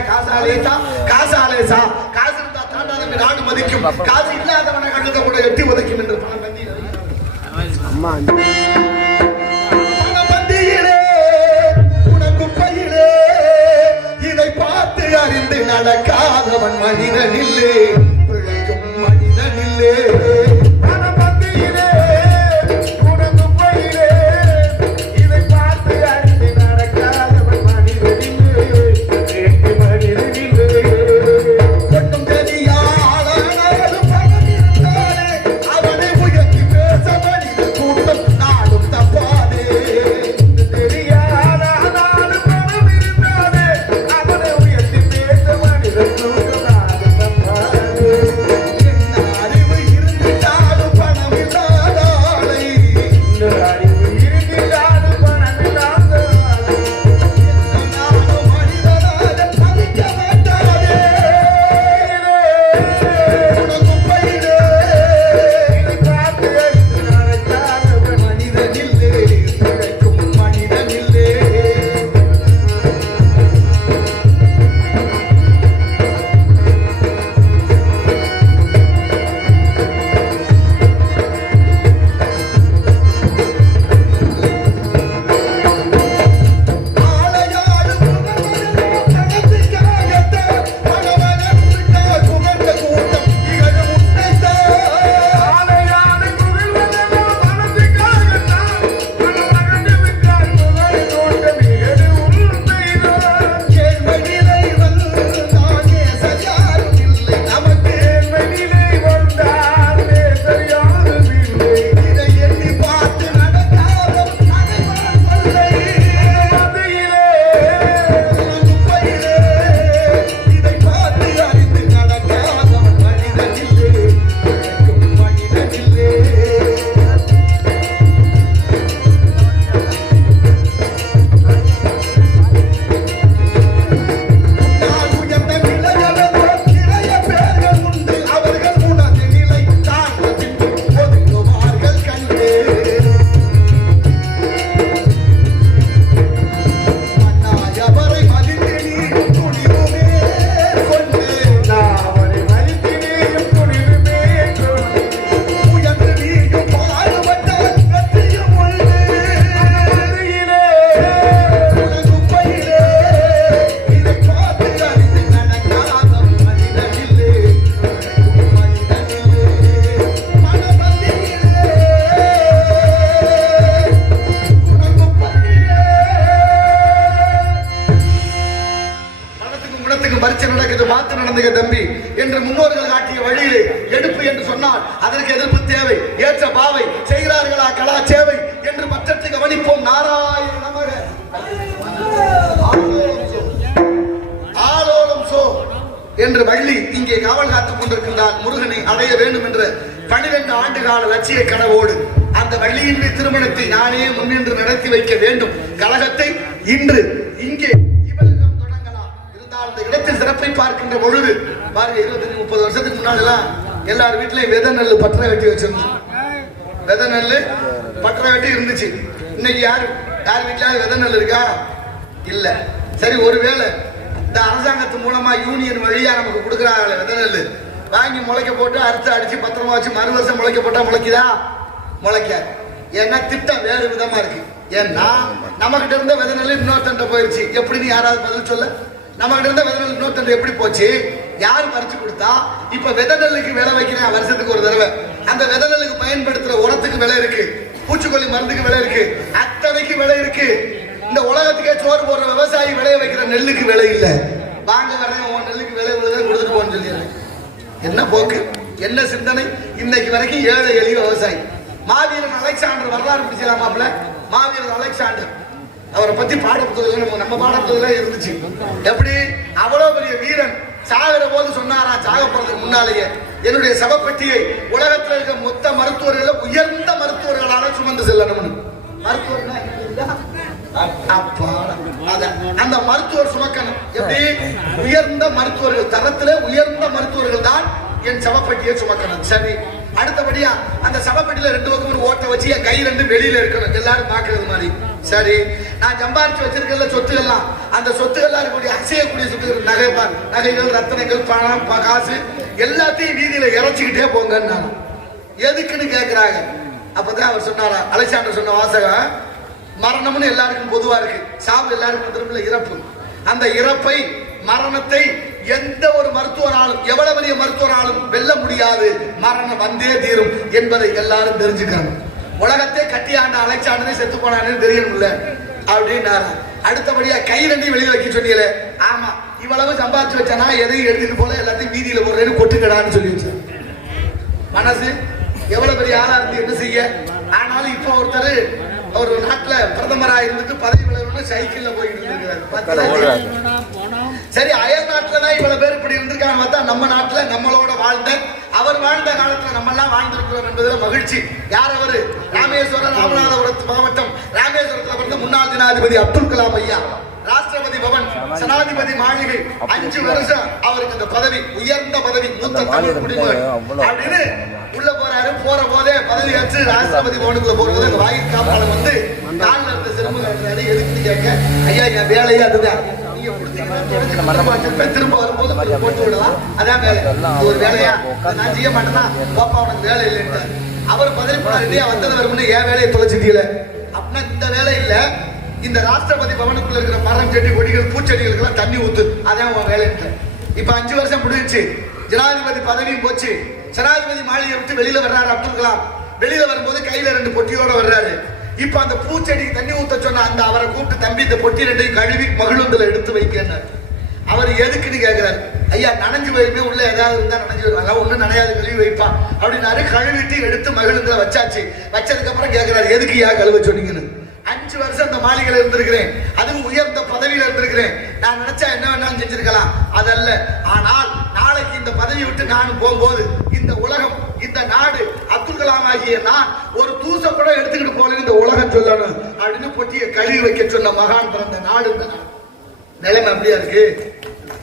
காசு இருந்தா தாண்டாத நாடு மதிக்கும், காசு இல்லாதவனை கழுத கூட எட்டி உதைக்கும் என்று பணமந்தியிலே உனக்கு பயிலே இதை பார்த்து அறிந்து நடக்காதவன் மனிதன் இல்லை, மனிதன் இல்லை. பணமந்தியிலே உனக்கு பயிலே இதை பார்த்து அறிந்து நடக்காதவன் மனிதன் இல்லை, மனிதன் இல்லை. ஒன்றும் தெரியாத பணம் இருந்தாலே அவனை உயர்த்தி பேச மனித கூட்டம் நாடும் தப்பாதே. தெரியாத பணம் இருந்தாலே அவனை உயர்த்தி பேச மனித கூட்டம் நாடும் தப்பாதே. என்ன அறிவு இருந்தாலே பரிச்சை நடக்குது, மாத்து நடந்துக தம்பி என்று முன்னோர்கள் காட்டிய வழியிலே எடுப்பு என்று சொன்னால் அதற்கு எதிர்ப்பு தேவை, ஏற்ற பாவை செய்கிறார்களா கலா சேவை என்று மற்றத்தை கவனிப்போம். நாராயண நமக. ஆலோலம் சோ என்று வள்ளி இங்கே காவல் காத்துக் கொண்டிருக்கின்றார். முருகனை அடைய வேண்டும் என்ற 12 ஆண்டு கால லட்சிய கனவோடு அந்த வள்ளியின் திருமணத்தை நானே முன்னின்று நடத்தி வைக்க வேண்டும். கழகத்தை இன்று இங்கே இவரிடம் தொடங்கலாம். இருந்தால் அந்த இடத்தில் சிறப்பை பார்க்கின்ற பொழுது பாருங்க, 25-30 வருஷத்துக்கு முன்னாடிலாம் எல்லார் வீட்லயும் விதை நெல் பற்ற வெட்டி வச்சிருந்தோம். விதை நெல் பற்ற வெட்டி இருந்துச்சு. இன்னைக்கு யார் வீட்லயாவது விதை நெல் இருக்கா? இல்ல. சரி, ஒருவேளை இந்த அரசாங்கத்து மூலமா யூனியன் வழியா நமக்கு கொடுக்குறாங்க விதை நெல், வாங்கி முளைக்க போட்டு அறுத்து அடிச்சு பத்திரமா வச்சு மறு வருஷம் முளைக்க போட்டா முளைக்குதா? முளைக்காது. ஏன்னா திட்டம் வேறு விதமா இருக்கு. ஏன்னா நம்ம கிட்ட இருந்த விதை நெல் இன்னொருத்தண்ட போயிருச்சு. எப்படின்னு யாராவது பதில் சொல்ல? நம்ம கிட்ட இருந்த விதை நெல் இன்னொருத்தண்ட எப்படி போச்சு? யாரு பறிச்சு கொடுத்தா? இப்ப விதை நெல்லுக்கு விலை வைக்கிறேன் வருஷத்துக்கு ஒரு தடவை. அந்த விதை நெல்லுக்கு பயன்படுத்துற உரத்துக்கு விலை இருக்கு, பூச்சிக்கொல்லி மருந்துக்கு விலை இருக்கு, அத்தனைக்கு விலை இருக்கு. இந்த உலகத்துக்கே சோறு போடுற விவசாயி விளைய வைக்கிற நெல்லுக்கு விலை இல்ல. வாங்க வரேன், உன் நெல்லுக்கு விலை கொடுத்துட்டு போன்னு சொல்லிடுறேன். என்ன போக்கு, என்ன சிந்தனை! இன்னைக்கு வரைக்கும் ஏழை எளிய விவசாயி. மாவீரன் அலெக்சாண்டர் வரலாறு பிடிச்சலாமாப்ல. மாவீரன் அலெக்சாண்டர் அவரை பத்தி பாடப்புத்தகத்துல நம்ம பாடப்புத்தகத்துல இருந்துச்சு. எப்படி அவ்வளவு பெரிய வீரன் சாகிற போது சொன்னாரா, சாக போறதுக்கு முன்னாலேயே என்னுடைய சவப்பெட்டியை உலகத்தில் இருக்க மொத்த மருத்துவர்கள் உயர்ந்த மருத்துவர்களால சுமந்து செல்லணும். மருத்துவர்னா அந்த மருத்துவர் சுமக்கணும். எப்படி? உயர்ந்த மருத்துவர்கள், தரத்துல உயர்ந்த மருத்துவர்கள் தான் என் சவப்பெட்டியை சுமக்கணும். சரி, அடுத்தபடியா அந்த சவப்பெட்டியில 2 பக்கம் ஓட்ட வச்சு என் கை 2 வெளியில இருக்கணும், எல்லாரும் பாக்குறது மாதிரி. சரி, நான் சம்பாரிச்சு வச்சிருக்கல சொத்துகள்லாம், அந்த சொத்துக்கள்லாம் இருக்கக்கூடிய அசையக்கூடிய சொத்துக்கள், நகைகள், ரத்தனங்கள், பணம், காசு எல்லாத்தையும் வீதியில இறைச்சிக்கிட்டே போங்க. எதுக்குன்னு கேட்கிறாங்க. அப்பதான் அவர் சொன்னாரா, அலெக்சாண்டர் சொன்ன வாசகம், மரணம்னு எல்லாருக்கும் பொதுவா இருக்கு, சாவு எல்லாருக்கும் திரும்ப இறப்பு. அந்த இறப்பை, மரணத்தை எந்த ஒரு மருத்துவராலும், எவ்வளவு பெரிய மருத்துவராலும் வெல்ல முடியாது. மரணம் வந்தே தீரும் என்பதை எல்லாரும் தெரிஞ்சுக்கணும். உலகத்தை கட்டியாண்ட அலெக்சாண்டரை செத்து போனான்னு தெரியணும்ல அப்படின்னாரு. அடுத்தபடியா கை 2 வெளியில வைக்க சொன்னீங்களே, ஆமா, இவ்வளவு சம்பாதிச்சு வச்சானா எதையும் எழுதிட்டு போல எல்லாத்தையும் வீதியில போடுறேன்னு கொட்டுக்கடான்னு சொல்லி வச்சு மனசு எவ்வளவு பெரிய ஆளா இருந்து என்ன செய்ய. ஆனாலும் இப்போ ஒருத்தர் ஒரு நாட்டுல பிரதமரா இருந்துட்டு பதவி விலகணும்னு சைக்கிள்ல போயிட்டு இருக்காரு. சரி, அயல் நாட்டுலதான் இவ்வளவு பேர் இப்படி இருந்திருக்காங்க பார்த்தா, நம்ம நாட்டுல நம்மளோட வாழ்ந்த, அவர் வாழ்ந்த காலத்துல நம்ம எல்லாம் வாழ்ந்திருக்கிறோம் என்பதுல மகிழ்ச்சி. யார் அவரு? ராமேஸ்வரம், ராமநாதபுரம் மாவட்டம் ராமேஸ்வரத்துல பிறந்த முன்னாள் ஜனாதிபதி அப்துல் கலாம் ஐயா. ராஷ்டிரபதி பவன், சனாதிபதி மாளிகை, 5 வருஷம் அவருக்கு அந்த பதவி, உயர்ந்த பதவி, மூத்த தமிழ் குடிமகன் அப்படின்னு உள்ள போறாரு. போற போதே பதவி ஏற்று ராஷ்டிரபதி பவனுக்குள்ள போறது வாயில் காப்பாளர் வந்து காலில் இருந்த சிறுமு கட்டுறாரு. எதுக்குன்னு கேட்க, ஐயா என் வேலையே அதுதான், திரும்ப வரும்போது போட்டு விடலாம், அதான் வேலை. ஒரு வேலையா நான் செய்ய மாட்டேன்னா பாப்பா உனக்கு வேலை இல்லைன்னு அவர் பதவி போனாரு. வந்தது வரும்னு என் வேலையை தொலைச்சிட்டீல அப்படின்னா இந்த வேலை இல்ல, இந்த ராஷ்டிரபதி பவனுக்குள்ள இருக்கிற மரம், செடி, கொடிகள், பூச்செடிகளுக்கு எல்லாம் தண்ணி ஊத்து, அதான் உன் வேலை. இப்ப 5 வருஷம் முடிஞ்சிச்சு, ஜனாதிபதி பதவியும் போச்சு. ஜனாதிபதி மாளிகை விட்டு வெளியில வர்றாரு அப்துல் கலாம். வெளியில வரும்போது கையில 2 பொட்டியோட வர்றாரு. இப்ப அந்த பூச்செடிக்கு தண்ணி ஊத்த சொன்ன அந்த அவரை கூப்பிட்டு, தம்பி இந்த பொட்டி 2 கழுவி மகிழுந்துல எடுத்து வைக்கிறார். அவர் எதுக்குன்னு கேட்கிறாரு. ஐயா நனைஞ்சு போயிருமே, உள்ள ஏதாவது இருந்தா நனைஞ்சு வருவாங்க, ஒண்ணு நனையாது கழுவி வைப்பான் அப்படின்னாரு. கழுவிட்டு எடுத்து மகிழுந்துல வச்சாச்சு. வச்சதுக்கு அப்புறம் கேட்கிறாரு, எதுக்கு யா கழுவ சொன்னீங்கன்னு. 5 வருஷம் அந்த மாளிகையில இருந்திருக்கிறேன், அதுவும் உயர்ந்த பதவியில இருந்திருக்கிறேன். நான் நினைச்சா என்ன வேணாலும் செஞ்சிருக்கலாம், அதல்ல. ஆனால் நாளைக்கு இந்த பதவி விட்டு நான் போகும்போது இந்த உலகம், இந்த நாடு, அப்துல் கலாம் ஆகிய நான் ஒரு தூச கூட எடுத்துக்கிட்டு போல இந்த உலகம் சொல்லணும் அப்படின்னு பொட்டியை கழுவி வைக்க சொன்ன மகான் பிறந்த நாடு இந்த நாடு. நிலைமை அப்படியா இருக்கு.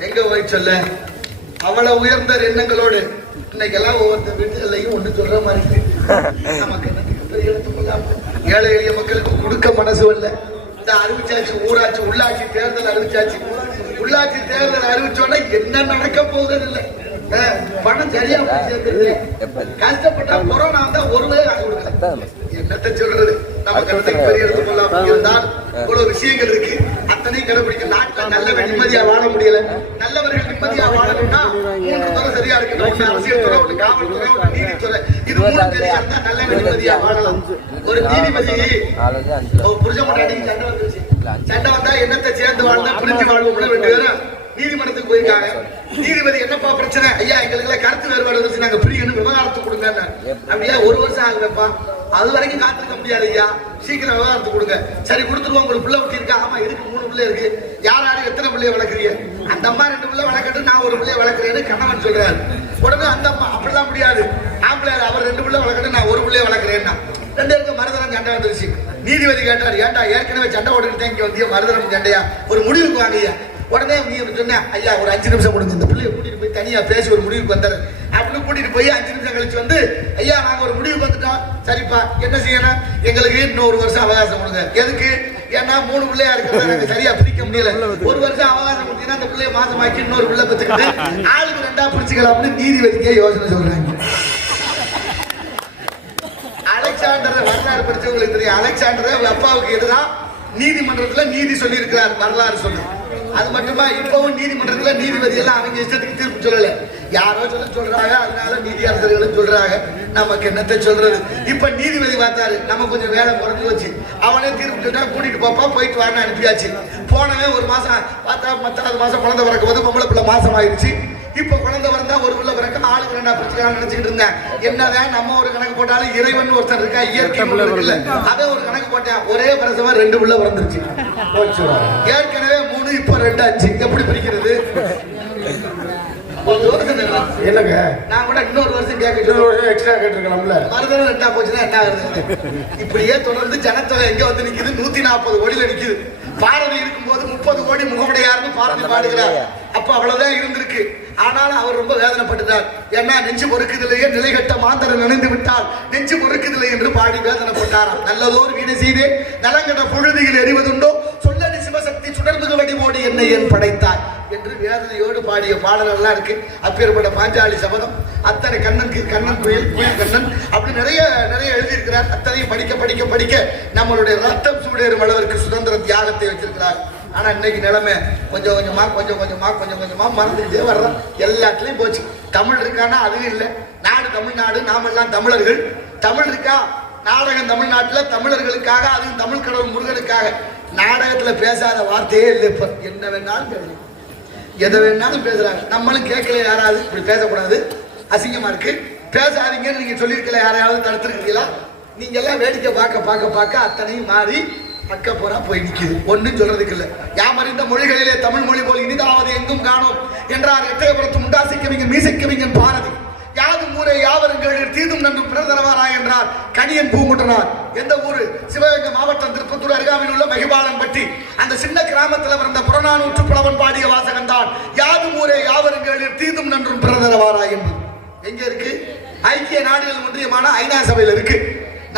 எங்க போய் சொல்ல, அவ்வளவு உயர்ந்த எண்ணங்களோடு இன்னைக்கு எல்லாம் ஒவ்வொருத்த வீட்டுகளையும் ஒண்ணு சொல்ற மாதிரி இருக்கு. நமக்கு ஏழை எளிய மக்களுக்கு கொடுக்க மனசு இல்ல. இந்த அறிவிச்சாச்சு, ஊராட்சி உள்ளாட்சி தேர்தல் அறிவிச்சாச்சு. உள்ளாட்சி தேர்தல் அறிவிச்சோன்னா என்ன நடக்க போகுது இல்லை. பணம் சரியா கஷ்டப்பட்டா கொரோனா வந்தா ஒருவே கொடுக்கல. என்னத்தை சொல்றது, நம்ம கருத்துக்கு பெரிய எடுத்துக்கொள்ளாம இருந்தால் இவ்வளவு விஷயங்கள் இருக்கு, அத்தனையும் கடைபிடிக்க. நாட்டுல நல்லவன் நிம்மதியா வாழ முடியல. நல்லவர்கள் நிம்மதியா வாழணும்னா 3 துறை சரியா இருக்கு. அரசியல் துறை, ஒன்று காவல்துறை, ஒன்று நீதித்துறை. இது 3 சரியா இருந்தா நல்லவன் நிம்மதியா வாழலாம். ஒரு நீதிபதி புருஷ முன்னாடி சண்டை வந்துருச்சு. சண்டை வந்தா என்னத்தை சேர்ந்து வாழ்ந்தா புரிஞ்சு வாழ்வோம்னு 2 பேரும் நீதிமன்றத்துக்கு போயிருக்காங்க. நீதிபதி என்னப்பா பிரச்சனை? ஐயா எங்களுக்கு கருத்து வேறுபாடு வந்துச்சு, நாங்க பிரியணும், விவகாரத்தை கொடுங்க. அப்படியா, 1 வருஷம் ஆகுதுப்பா, அது வரைக்கும் காத்திருக்க முடியாது ஐயா, சீக்கிரம் விவகாரத்தை கொடுங்க. சரி கொடுத்துருவோம். உங்களுக்கு பிள்ளை ஊட்டி இருக்கா? ஆமா இருக்கு, 3 பிள்ளை இருக்கு. யார் யாரும் எத்தனை பிள்ளைய வளர்க்குறீங்க? அந்த அம்மா 2 பிள்ளை வளர்க்கட்டு, நான் 1 பிள்ளைய வளர்க்குறேன்னு கணவன் சொல்றாரு. உடனே அந்த அம்மா அப்படிலாம் முடியாது, ஆம்பளை அவர் 2 பிள்ளை வளர்க்கட்டு, நான் 1 பிள்ளைய வளர்க்குறேன்னா 2 பேருக்கு மருதனம் சண்டை வந்துருச்சு. நீதிபதி கேட்டார், ஏன்டா ஏற்கனவே சண்டை ஓட்டுக்கிட்டே இங்க வந்தியா, மருதனம் சண்டையா, ஒரு முடிவுக்கு வாங்கய்யா. உடனே நீ சொன்ன, ஐயா ஒரு 5 நிமிஷம் கொடுங்க, இந்த பிள்ளைய கூட்டிட்டு போய் தனியா பேசி ஒரு முடிவுக்கு வந்தாரு. அப்படின்னு கூட்டிட்டு போய் 5 நிமிஷம் கழிச்சு வந்து, ஐயா நாங்க ஒரு முடிவுக்கு வந்துட்டோம். சரிப்பா என்ன செய்யணும்? எங்களுக்கு இன்னும் 1 வருஷம் அவகாசம் கொடுங்க. எதுக்கு? ஏன்னா 3 பிள்ளையா இருக்கிறத நாங்க சரியா பிரிக்க முடியல. 1 வருஷம் அவகாசம் கொடுத்தீங்கன்னா அந்த பிள்ளைய மாசமாக்கி இன்னொரு பிள்ளை பெற்றுக்கிட்டு ஆளுக்கு 2ஆ பிரிச்சுக்கலாம்னு நீதிபதிக்கே யோசனை சொல்றாங்க. அலெக்சாண்டர் வரலாறு படிச்சவங்களுக்கு தெரியும். அலெக்சாண்டர் அப்பாவுக்கு எதிராக நீதிமன்றத்துல நீதி சொல்லி இருக்கிறார், வரலாறு சொல்லு. அது மட்டுமா, இப்பவும் நீதிமன்றத்துல நீதிபதி எல்லாம் அவங்க இஷ்டத்துக்கு தீர்ப்பு சொல்லல, யாரோ சொல்றாங்க. அதனால நீதியரசர்களும் சொல்றாங்க, நமக்கு என்னத்தை சொல்றது. இப்ப நீதிபதி பார்த்தாரு, நம்ம கொஞ்சம் வேலை குறைஞ்சு வச்சு, அவனே தீர்ப்பு சொன்னா கூட்டிட்டு போப்பா, போயிட்டு வாங்க அனுப்பியாச்சு. போனவன் 1 மாசம் பார்த்தா, 10வது மாசம் குழந்தை பிறக்கும் போது பொம்பளை பிள்ளை மாசம் ஆயிடுச்சு. இப்ப குழந்தை பிறந்தா 1 பிள்ளை பிறக்க ஆளுக்கு 2ஆ பிரிச்சுக்கலாம் நினைச்சுக்கிட்டு இருந்தேன். என்னதான் நம்ம ஒரு கணக்கு போட்டாலும் இறைவன் ஒருத்தர் இருக்கா, இயற்கை இருக்குல்ல, அதை ஒரு கணக்கு போட்டேன். ஒரே பிரசவம் 2 பிள்ளை பிறந்துருச்சு. ஏற்கனவே 3, இப்ப 2, 5. எப்படி பிரிக்கிறது? என்னங்க நான் கூட இன்னொரு வருஷம் கேட்க எக்ஸ்ட்ரா கேட்டிருக்கலாம்ல. மருதம் 2ஆ போச்சுன்னா என்ன ஆகுது? இப்படியே தொடர்ந்து ஜனத்தொகை எங்க வந்து நிக்குது? 140 கோடியில நிக்குது. பாரதி இருக்கும்போது 30 கோடி முகமுடையாருன்னு பாரதி பாடுகிறார். அப்ப அவ்வளவுதான் இருந்திருக்கு. ஆனாலும் அவர் ரொம்ப வேதனைப்பட்டார். ஏன்னா நெஞ்சு பொறுக்குதிலேயே நிலைகட்ட மாந்தரன் நினைந்து விட்டால் நெஞ்சு பொறுக்குதில்லை என்று பாடி வேதனைப்பட்டாராம். நல்லதோர் வீடு செய்தே நலங்கட பொழுதியில் எறிவதுண்டோ, சொல்லடி சிவசக்தி சுடர்முக வடிவோடு என்னை ஏன் படைத்தார் என்று வேதனையோடு பாடிய பாடல்கள்லாம் இருக்கு. அப்பேற்பட்ட பாஞ்சாலி சபதம், அத்தனை கண்ணன் குயில் கண்ணன், அப்படி நிறைய எழுதியிருக்கிறார். அத்தனையும் படிக்க படிக்க படிக்க நம்மளுடைய ரத்தம் சூடேறும் அளவிற்கு சுதந்திர தியாகத்தை வச்சிருக்கிறார். ஆனா இன்னைக்கு நிலைமை கொஞ்சம் கொஞ்சமா மறந்துக்கிட்டே வர்றோம். எல்லாத்துலயும் போச்சு. தமிழ் இருக்கானா அதுவும் இல்லை. நாடு தமிழ்நாடு, நாமெல்லாம் தமிழர்கள். தமிழ் இருக்கா? நாடகம் தமிழ்நாட்டுல தமிழர்களுக்காக, அதுவும் தமிழ் கடவுள் முருகனுக்காக. நாடகத்துல பேசாத வார்த்தையே இல்லை. இப்ப என்ன வேணாலும் பேசலாம், எதை வேணாலும் பேசுறாங்க. நம்மளும் கேட்கல, யாராவது இப்படி பேசக்கூடாது, அசிங்கமா இருக்கு, பேசாதீங்கன்னு நீங்க சொல்லியிருக்கல, யாரையாவது தடுத்துருக்கீங்களா? நீங்க எல்லாம் வேடிக்கை பார்க்க அத்தனையும் மாறி அக்கப்போரா போய் நிக்குது. ஒன்னும் சொல்றதுக்கு இல்ல. யாமறிந்த மொழிகளிலே தமிழ் மொழி போல் இனிதாவது எங்கும் காணோம் என்றார் எட்டயபுரத்து முண்டாசிக்கவிஞன் மீசைக்கவிஞன் பாரதி. யாதும் ஊரே யாவருங்கள் தீதும் நன்றும் பிறதரவாராய் என்றார் கணியன் பூங்குட்டனார். எந்த ஊரு? சிவகங்கை மாவட்டம் திருப்பத்தூர் அருகாமையில் உள்ள மகிபாலன்பட்டி. அந்த சின்ன கிராமத்தில் பிறந்த புறநானூற்று புலவன் பாடிய வாசகம் தான் யாதும் ஊரே யாவருங்கள் தீதும் நன்றும் பிறதரவாராய் என்பது. எங்க இருக்கு? ஐக்கிய நாடுகள் ஒன்றியமான ஐநா சபையில் இருக்கு.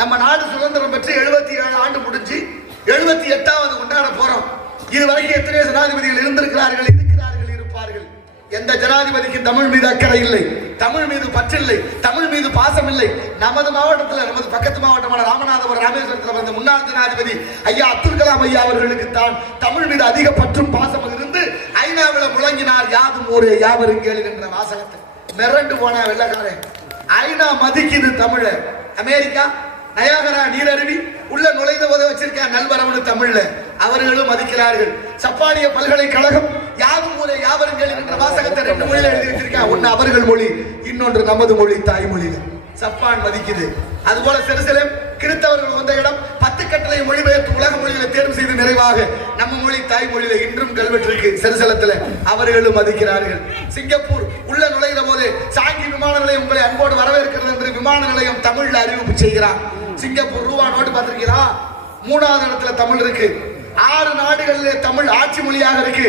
நம்ம நாடு சுதந்திரம் பெற்று 77 ஆண்டு முடிஞ்சு 78வது கொண்டாட போறோம். இதுவரைக்கும் எத்தனை ஜனாதிபதிகள் இருந்திருக்கிறார்கள், இருப்பார்கள். எந்த ஜனாதிபதிக்கு தமிழ் மீது அக்கறை இல்லை, தமிழ் மீது பற்றில்லை, தமிழ் மீது பாசம் இல்லை. நமது மாவட்டத்தில், நமது பக்கத்து மாவட்டமான ராமநாதபுரம் ராமேஸ்வரத்தில் வந்த முன்னாள் ஜனாதிபதி ஐயா அப்துல் கலாம் ஐயா அவர்களுக்கு தான் தமிழ் மீது அதிக பற்றும் பாசம் இருந்து ஐநாவில் முழங்கினார் யாதும் ஊரே யாவரும் கேளு என்ற வாசகத்தை. மிரண்டு போன வெள்ளக்காரன். ஐநா மதிக்குது தமிழ. அமெரிக்கா நயாகரா நீரருவி உள்ள நுழைந்த போது வச்சிருக்க நல்வரவனு தமிழ்ல அவர்களும் மதிக்கிறார்கள். சப்பானிய பல்கலைக்கழகம் யாதும் ஊரே யாவருங்கள் என்ற வாசகத்தை 2 மொழியில எழுதி வச்சிருக்கேன். ஒன்னு அவர்கள் மொழி, இன்னொன்று நமது மொழி தாய்மொழியில. சப்பான் மதிக்குது. அதுபோல செருசலேம் கிறிஸ்தவர்கள் வந்த இடம் 10 கட்டளை மொழிபெயர்த்து உலக மொழிகளை தேர்வு செய்து நிறைவாக நம்ம மொழி தாய்மொழியில இன்றும் கல்வெட்டு இருக்கு செருசலத்துல. அவர்களும் மதிக்கிறார்கள். சிங்கப்பூர் உள்ள நுழைந்த போது சாங்கி விமான நிலையம் உங்களை அன்போடு வரவேற்கிறது என்று விமான நிலையம் தமிழ்ல அறிவிப்பு செய்கிறார். சிங்கப்பூர் ரூபா நோட்டு பார்த்திருக்கிறா? 3வது இடத்துல தமிழ் இருக்கு. 6 நாடுகளிலே தமிழ் ஆட்சி மொழியாக இருக்கு.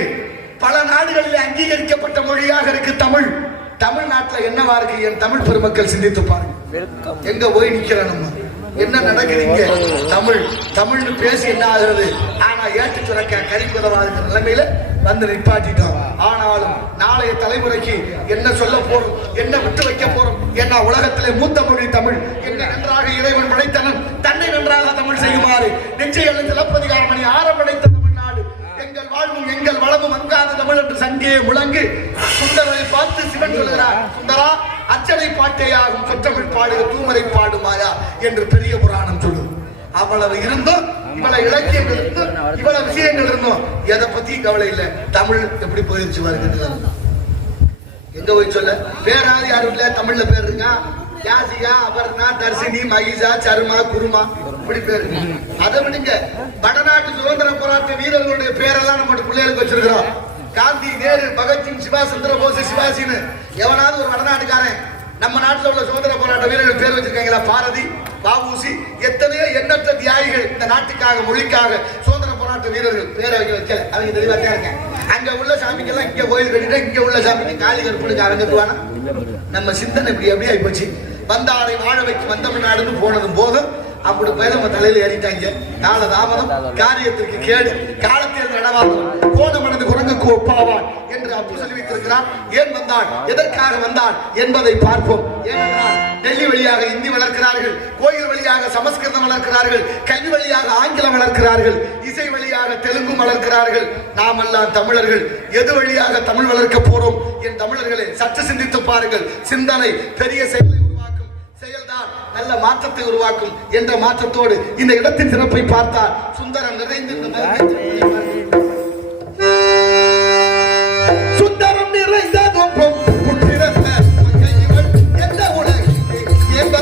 பல நாடுகளிலே அங்கீகரிக்கப்பட்ட மொழியாக இருக்கு தமிழ். தமிழ்நாட்டுல என்னவா இருக்கு? என் தமிழ் பெருமக்கள் சிந்தித்து பாருங்க. எங்க போய் நிக்கிற நம்ம? என்ன நடக்குதுங்க? தமிழ்னு பேசி என்ன ஆகுறது? ஆனா ஏற்று சுரக்க கரிக்குதவாத நிலைமையில வந்து நிப்பாட்டிட்டோம். ஆனாலும் நாளைய தலைமுறைக்கு என்ன சொல்ல போறோம், என்ன விட்டு வைக்க போறோம்? என்ன உலகத்திலே மூத்த மொழி தமிழ். என்ன நன்றாக இறைவன் படைத்தனன் தன்னை நன்றாக தமிழ் செய்யுமாறு நெஞ்சை எழுந்து சிலப்பதிகாரம் மணி ஆரம்படைத்த தமிழ்நாடு. எங்கள் வாழ்வும் எங்கள் வளமும் அங்காத தமிழ் என்று சங்கே முழங்கு. சுந்தரை பார்த்து சிவன் சொல்கிறார், சுந்தரா அச்சனை பாட்டையாகும் சொற்றமிழ் பாடுக தூமரை பாடுமாயா என்று பெரிய புராணம் சொல்லுது. அவ்வளவு இருந்தும் இவ்வளவு இலக்கியங்கள் இருந்தும் இவ்வளவு விஷயங்கள் இருந்தும் எதை பத்தியும் கவலை இல்லை. தமிழ் எப்படி போயிடுச்சு வருகிறது. எங்க போய் சொல்ல பேராது யாரும் இல்ல. தமிழ்ல பேர் இருக்கா? யாசிகா, அபர்ணா, தர்சினி, மகிஷா, சர்மா, குருமா, இப்படி பேரு. அதை விடுங்க, வடநாட்டு சுதந்திர போராட்ட வீரர்களுடைய பேரெல்லாம் நம்ம பிள்ளைகளுக்கு வச்சிருக்கிறோம். காந்தி, நேரு, பகத்சிங், சுபாஷ் சந்திர போஸ், சிவாஜின்னு எவனாவது ஒரு வடநாட்டுக்காரன் நம்ம நாட்டில் உள்ள சுதந்திர போராட்ட வீரர்கள் பேர் வச்சிருக்காங்களா? பாரதி, வஉசி, எத்தனையோ எண்ணற்ற தியாகிகள் இந்த நாட்டுக்காக மொழிக்காக சுதந்திர போராட்ட வீரர்கள் பேரை வைக்கல. அவங்க தெளிவா தான் இருக்கேன். அங்க உள்ள சாமிக்கெல்லாம் இங்க கோயில் கட்டிட்டு இங்க உள்ள சாமிக்கு காலி கற்புக்கு அவங்க நம்ம சிந்தனை இப்படி எப்படி ஆகி போச்சு. வந்தாரை வாழ வைக்க வந்தமிழ்நாடுன்னு போனதும் போதும் அப்படி போய் நம்ம தலையில ஏறிட்டாங்க. கால தாமதம் காரியத்திற்கு கேடு, காலத்தில் நடவாதம் போன மனது குரங்குக்கு ஒப்பாவான் என்று அப்பு சொல்லி வைத்திருக்கிறார். ஏன் வந்தான், எதற்காக வந்தான் என்பதை பார்ப்போம். ஏனென்றால் டெல்லி வழியாக இந்தி வளர்க்கிறார்கள், கோயில் வழியாக சமஸ்கிருதம் வளர்க்கிறார்கள், கல்வி வழியாக ஆங்கிலம் வளர்க்கிறார்கள், இசை வழியாக தெலுங்கு வளர்க்கிறார்கள். நாம் எல்லாம் தமிழர்கள் எது வழியாக தமிழ் வளர்க்க போறோம்? என் தமிழர்களை சற்று சிந்தித்து பாருங்கள். சிந்தனை பெரிய செயலை உருவாக்கும், செயல்தான் நல்ல மாற்றத்தை உருவாக்கும் என்ற மாற்றத்தோடு இந்த இடத்தின் சிறப்பை பார்த்தால் சுந்தரம் நிறைந்து சுந்தரம் நிறைந்ததும் எந்த உலகிலே ஏந்தா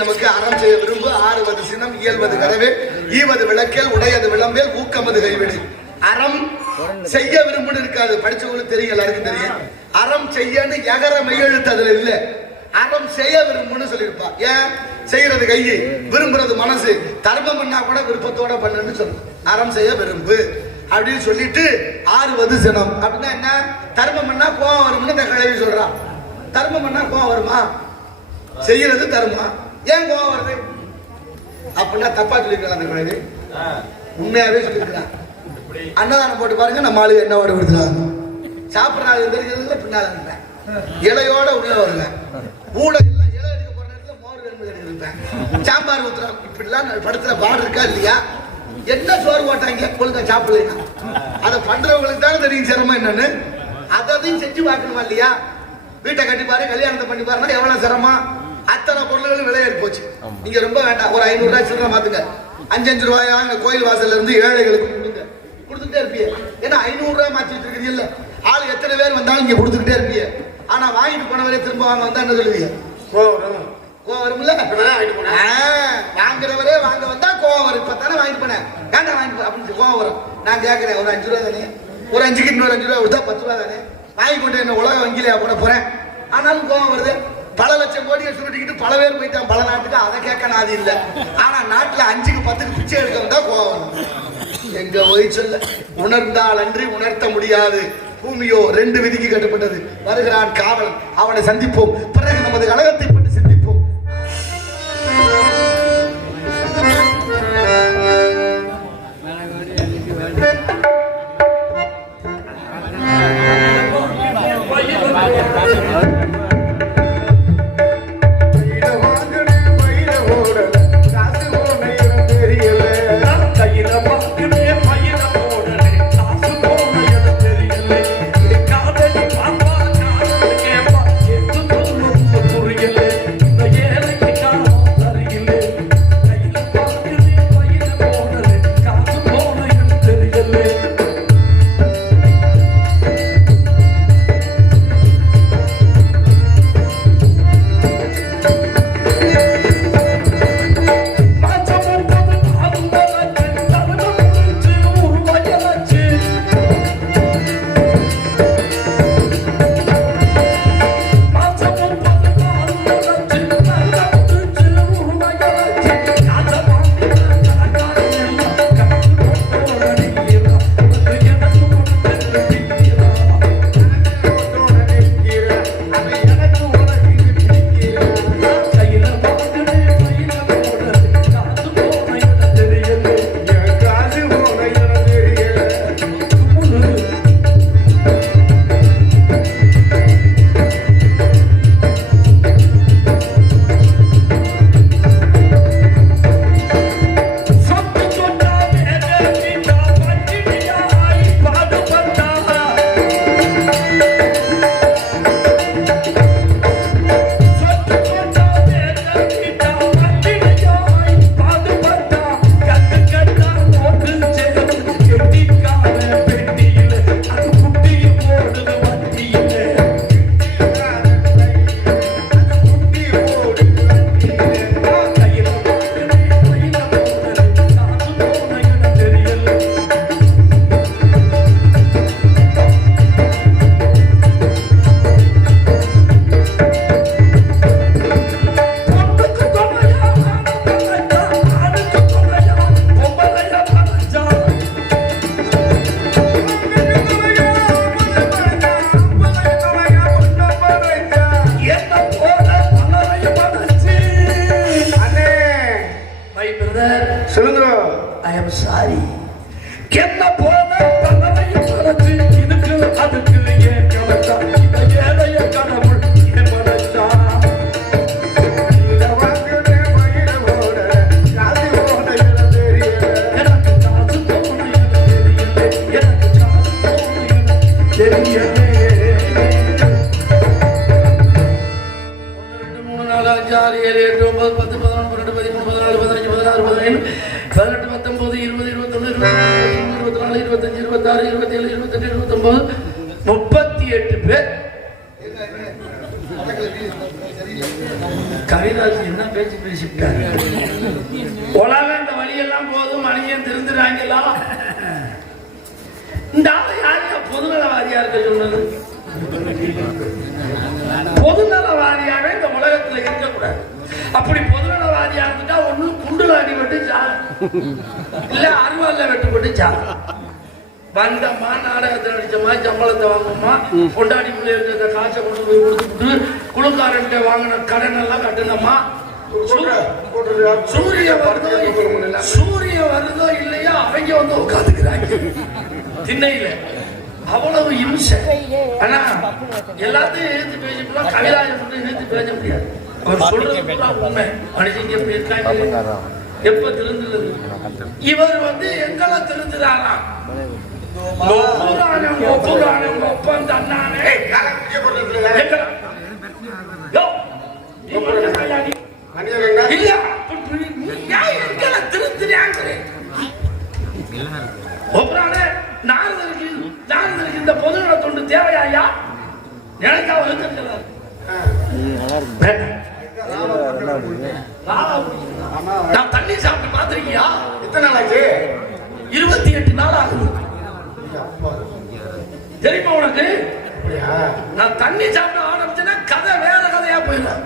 நமக்கு அறம் செய்ய விரும்பு ஆறுவது சினம் இயல்வது கரவே ஈவது விளக்கேல் உடையது விளம்பேல் ஊக்கமது கைவிடு. அறம் செய்ய விரும்புன்னு இருக்காது. படிச்சவங்களுக்கு தெரியும், எல்லாருக்கும் தெரியும். அறம் செய்யன்னு எகர மெய்யெழுத்து அதுல இல்ல. அறம் செய்ய விரும்புன்னு சொல்லியிருப்பா. ஏன் செய்யறது கையை, விரும்புறது மனசு. தர்மம் பண்ணா கூட விருப்பத்தோட பண்ணுன்னு சொல்லணும். அறம் செய்ய விரும்பு அப்படின்னு சொல்லிட்டு ஆறுவது சினம் அப்படின்னா என்ன? தர்மம் பண்ணா கோவம் வரும்னு இந்த கிழவி சொல்றான். தர்மம் பண்ணா கோவம் வருமா? செய்யறது தர்மம், ஏன் கோவம் வருது அப்படின்னா தப்பா சொல்லிருக்கலாம். அந்த கிழவி உண்மையாவே சொல்லிருக்கிறான். அன்னதானம் போட்டு பாருங்க, நம்ம ஆளு என்ன ஓட விடுறாங்க. சாப்பிட்ற ஆள் எந்திரிக்கிறதுல பின்னால இருப்பேன், இலையோட உள்ள வருவேன். ஊட எல்லாம் இலை எடுக்க போற நேரத்துல மோர் வேணும்னு எடுத்துருப்பேன். சாம்பார் ஊத்துறோம். இப்படிலாம் படத்துல பாடு இருக்கா இல்லையா? என்ன சோறு போட்டாங்க ஒழுங்கா சாப்பிடலைன்னா அதை பண்றவங்களுக்கு தானே தெரியும் சிரமம் என்னன்னு. அதையும் செஞ்சு பார்க்கணுமா இல்லையா? வீட்டை கட்டி பாரு, கல்யாணத்தை பண்ணி பாருன்னா எவ்வளவு சிரமம். அத்தனை பொருள்களும் விலையேறி போச்சு. நீங்க ரொம்ப வேண்டாம், ஒரு 500 ரூபாய் சில்லறை மாத்துங்க. 5 ரூபாயா கோயில் வாசல்ல இருந்து ஏழைகளுக்கு கொடுங்க, கொடுத்துட்டே இருப்பீங்க. ஏன்னா 500 ரூபாய் மாத்தி வச்சிருக்கீங்க இல்ல, ஆள் எத்தனை பேர் வந்தாலும் நீங்க கொடுத்துக்கிட்டே இருப்பீங்க. ஆனா வாங்கிட்டு போனவரே திரும்ப வாங்க வந்தா என்ன சொல்லுவீங்க? கோவம் வரும்ல. வாங்குறவரே வாங்க வந்தா கோவம் வரும். இப்பதானே வாங்கிட்டு போனேன், வேண்டாம் வாங்கிட்டு அப்படின்னு கோவம் வரும். நான் கேட்கிறேன், ஒரு 5 ரூபாய் தானே, ஒரு 5க்கு இன்னொரு 5 ரூபாய் கொடுத்தா 10 ரூபாய் தானே, வாங்கி கொண்டு என்ன உலக வங்கியில போட போறேன். ஆனாலும் கோவம் வருது. பல லட்சம் கோடியை சுருட்டிக்கிட்டு பல பேர் போயிட்டான் பல நாட்டுக்கு, அதை கேட்க நாதி இல்லை. ஆனா நாட்டுல 5க்கு 10க்கு பிச்சை எடுக்க வந்தா கோவம். எங்க போய் சொல்ல, உணர்ந்தால் அன்றி உணர்த்த முடியாது. பூமியோ 2 விதிக்கு கட்டுப்பட்டது. வருகிறான் காவலன், அவனை சந்திப்போம். பிறகு நமது கழகத்தை பற்றி சிந்திப்போம். புரிய பிரதர், சொல்லுங்க. I am sorry. என்ன போல பலரையும் மறந்து இதுக்கு அதுக்கு ஏன் கவச்சா, இந்த ஏழைய கடவுள் ஏன் மறைச்சா? எனக்கு காசு தோணு எனக்கு காசு தோணு தெரியலே. 1 2 3 4 5 6 7 8 9 10 11 12 13 14 15 16 17 18 19 20 21 24 25 26 27 28 29 38 பேர். கவிராஜ் என்ன பேச்சு பேசிட்டாரு. உலகம் இந்த வழியெல்லாம் போதும், மனிதன் திருந்துறாங்களா? இந்த ஆளு யாரையா பொதுநலவாதியா இருக்க சொன்னது? பொதுநலவாதியாக இந்த உலகத்துல இருக்கக்கூடாது. அப்படி பொதுநலவாதியா இருந்துட்டா ஒண்ணு குண்டுல அடிபட்டு சார், இல்ல அருவாள்ல வெட்டுப்பட்டு சார். வந்தம்மா, நாடகத்தை நடிச்சோமா, சம்பளத்தை வாங்கம்மா, கொண்டாடி பிள்ளைங்க காசை கொண்டு போய் கொடுத்துட்டு குழுக்காரன்ட்ட வாங்கின கடன் எல்லாம் கட்டணுமா. சூரிய வருதோ இல்லையா அவங்க வந்து உட்காந்துக்கிறாங்க திண்ணையில. அவ்வளவு இம்சை. ஆனா எல்லாத்தையும் எழுத்து பேசிட்டு கவிராஜை மட்டும் எழுத்து பேச முடியாது. அவர் சொல்றது உண்மை. மனுஷங்க எப்படி இருக்காங்க, எப்ப திருந்துறது? இவர் வந்து எங்களை திருந்துறாராம். இந்த பொதுநல தொண்டு தேவையா? எனக்கா வகுக்கிறார். நான் தண்ணி சாப்பிட்டு பாத்திருக்கியா? எத்தனை நாளைக்கு? 28 நாள் ஆகுது. தெரியுமா உனக்கு? நான் தண்ணி சாப்பிட ஆரம்பிச்சேன்னா கதை வேற கதையா போயிடும்.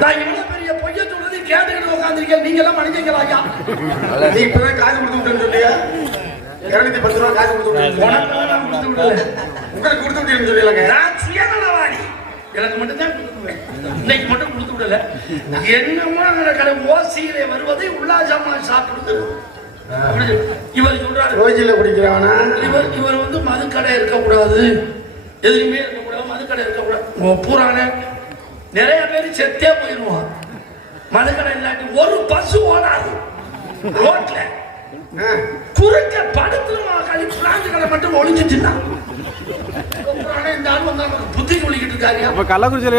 நான் இவ்வளவு பெரிய பொய்ய சொல்றது கேட்டுக்கிட்டு உட்காந்துருக்கேன். நீங்க எல்லாம் மனிதங்களா? நீ இப்பதான் காசு கொடுத்து சொல்லியா? 210 ரூபா காசு கொடுத்து உங்களுக்கு கொடுத்து விட்டு சொல்லிடலாங்க. நான் சுயநலவாதி. எனக்கு மட்டும்தான் இன்னைக்கு மட்டும் கொடுத்து விடல. என்னமோ கடை ஓசியிலே வருவதை உல்லாசமா சாப்பிடுது. இவர் சொல்றாரு ரோஜில பிடிக்கிறவனா? இவர் வந்து மதுக்கடை இருக்கக்கூடாது, எதுவுமே இருக்கக்கூடாது, மதுக்கடை இருக்கக்கூடாது. பூரான நிறைய பேர் செத்தே போயிடுவான். மதுக்கடை இல்லாட்டி ஒரு பசு ஓடாது ரோட்ல. குறுக்க படுத்துருவா கழி பிராந்துகளை மட்டும் ஒழிஞ்சிட்டுனா இந்த ஆள் வந்தாங்க புத்தி ஒழிக்கிட்டு இருக்காரு. கள்ளக்குறிச்சியில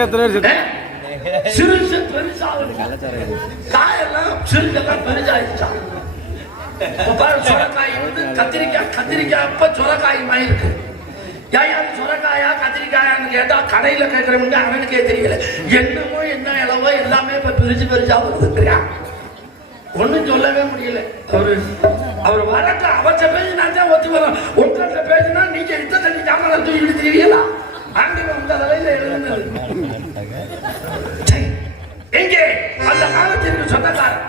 சிறுசு பெருசா காயெல்லாம் சிறுசெல்லாம் பெருசாயிடுச்சா. சொரக்காய் வந்து கத்திரிக்காய் அப்ப சொரக்காய் மாதிரி இருக்கு. யாரு சொரக்காயா கத்திரிக்காயான்னு கேட்டா கடையில கேட்கறவங்க அவனுக்கே தெரியல. என்னமோ என்ன இளவோ எல்லாமே இப்ப பிரிச்சு பெருசா வருதுன்றியா? ஒண்ணும் சொல்லவே முடியல. அவர் வரட்ட அவற்ற பேசினா தான் ஒத்து வரும். ஒன்றரை பேசினா நீங்க இத்த தண்ணி சாமான தூக்கிட்டு தெரியல. ஆண்டவன் அந்த தலையில எழுதுனது எங்கே அந்த காலத்திற்கு சொந்தக்காரர்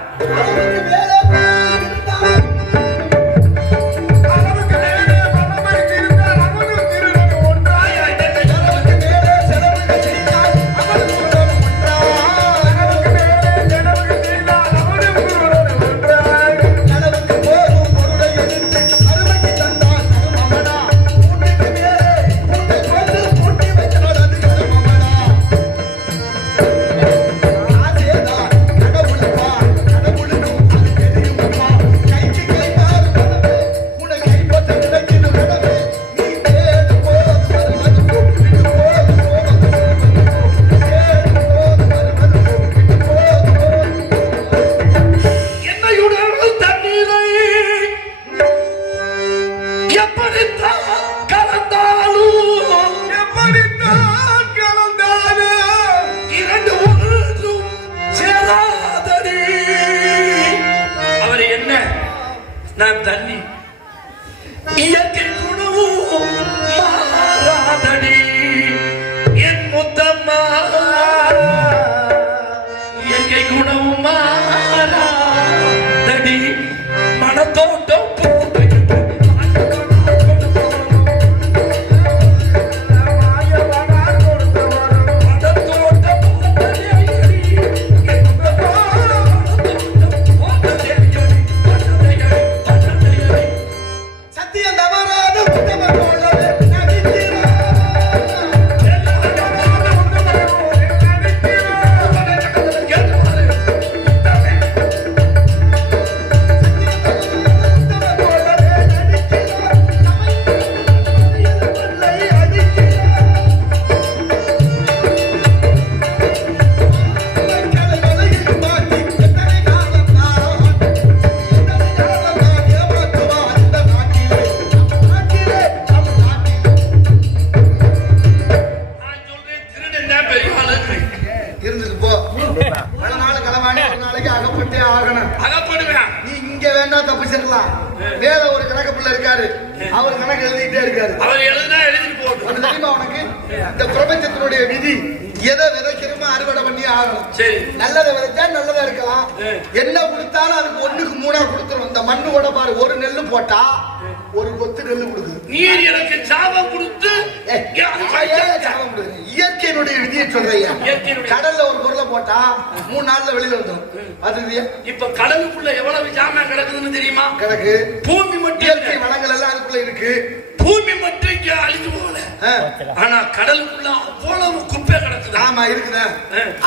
நான் தண்ணி இயற்கை குணமும் மாறாதடி என் முத்தம்மா. இயற்கை குணமும் மாறாதடி மனத்தோட்டம் நாளைக்கு அகப்பட்டே ஆகணும். அகப்படுவேன். நீ இங்க வேணா தப்பிச்சிடலாம். மேல ஒரு கணக்கு பிள்ளை இருக்காரு, அவர் கணக்கு எழுதிட்டே இருக்காரு. அவர் எழுதினா எழுதிட்டு போட்டு அது தெரியுமா உனக்கு? இந்த பிரபஞ்சத்தினுடைய விதி எதை விதைக்கிறோமோ அறுவடை பண்ணி ஆகணும். சரி, நல்லதை விதைச்சா நல்லதா இருக்கலாம். என்ன கொடுத்தாலும் அதுக்கு 1க்கு 3 கொடுத்துரும். இந்த மண்ணு கூட பாரு, ஒரு நெல்லு போட்டா ஒரு கொத்து நெல்லு கொடுக்குது. நீர் எனக்கு சாபம் கொடுத்து சாபம் கொடுக்குது. இயற்கையினுடைய விதியை சொல்றீங்க. கடல்ல ஒரு பொருளை போட்டா 3 நாள்ல வெளியில வந்துடும். அது இப்ப கடலுக்குள்ள எவ்வளவு ஜாமான் கிடக்குதுன்னு தெரியுமா? கிடக்கு. பூமி மட்டும் இயற்கை வளங்கள் எல்லாம் அதுக்குள்ள இருக்கு. பூமி மட்டும் இங்க அழிஞ்சு போகல, ஆனா கடலுக்குள்ள அவ்வளவு குப்பை கிடக்குது. ஆமா இருக்குதா?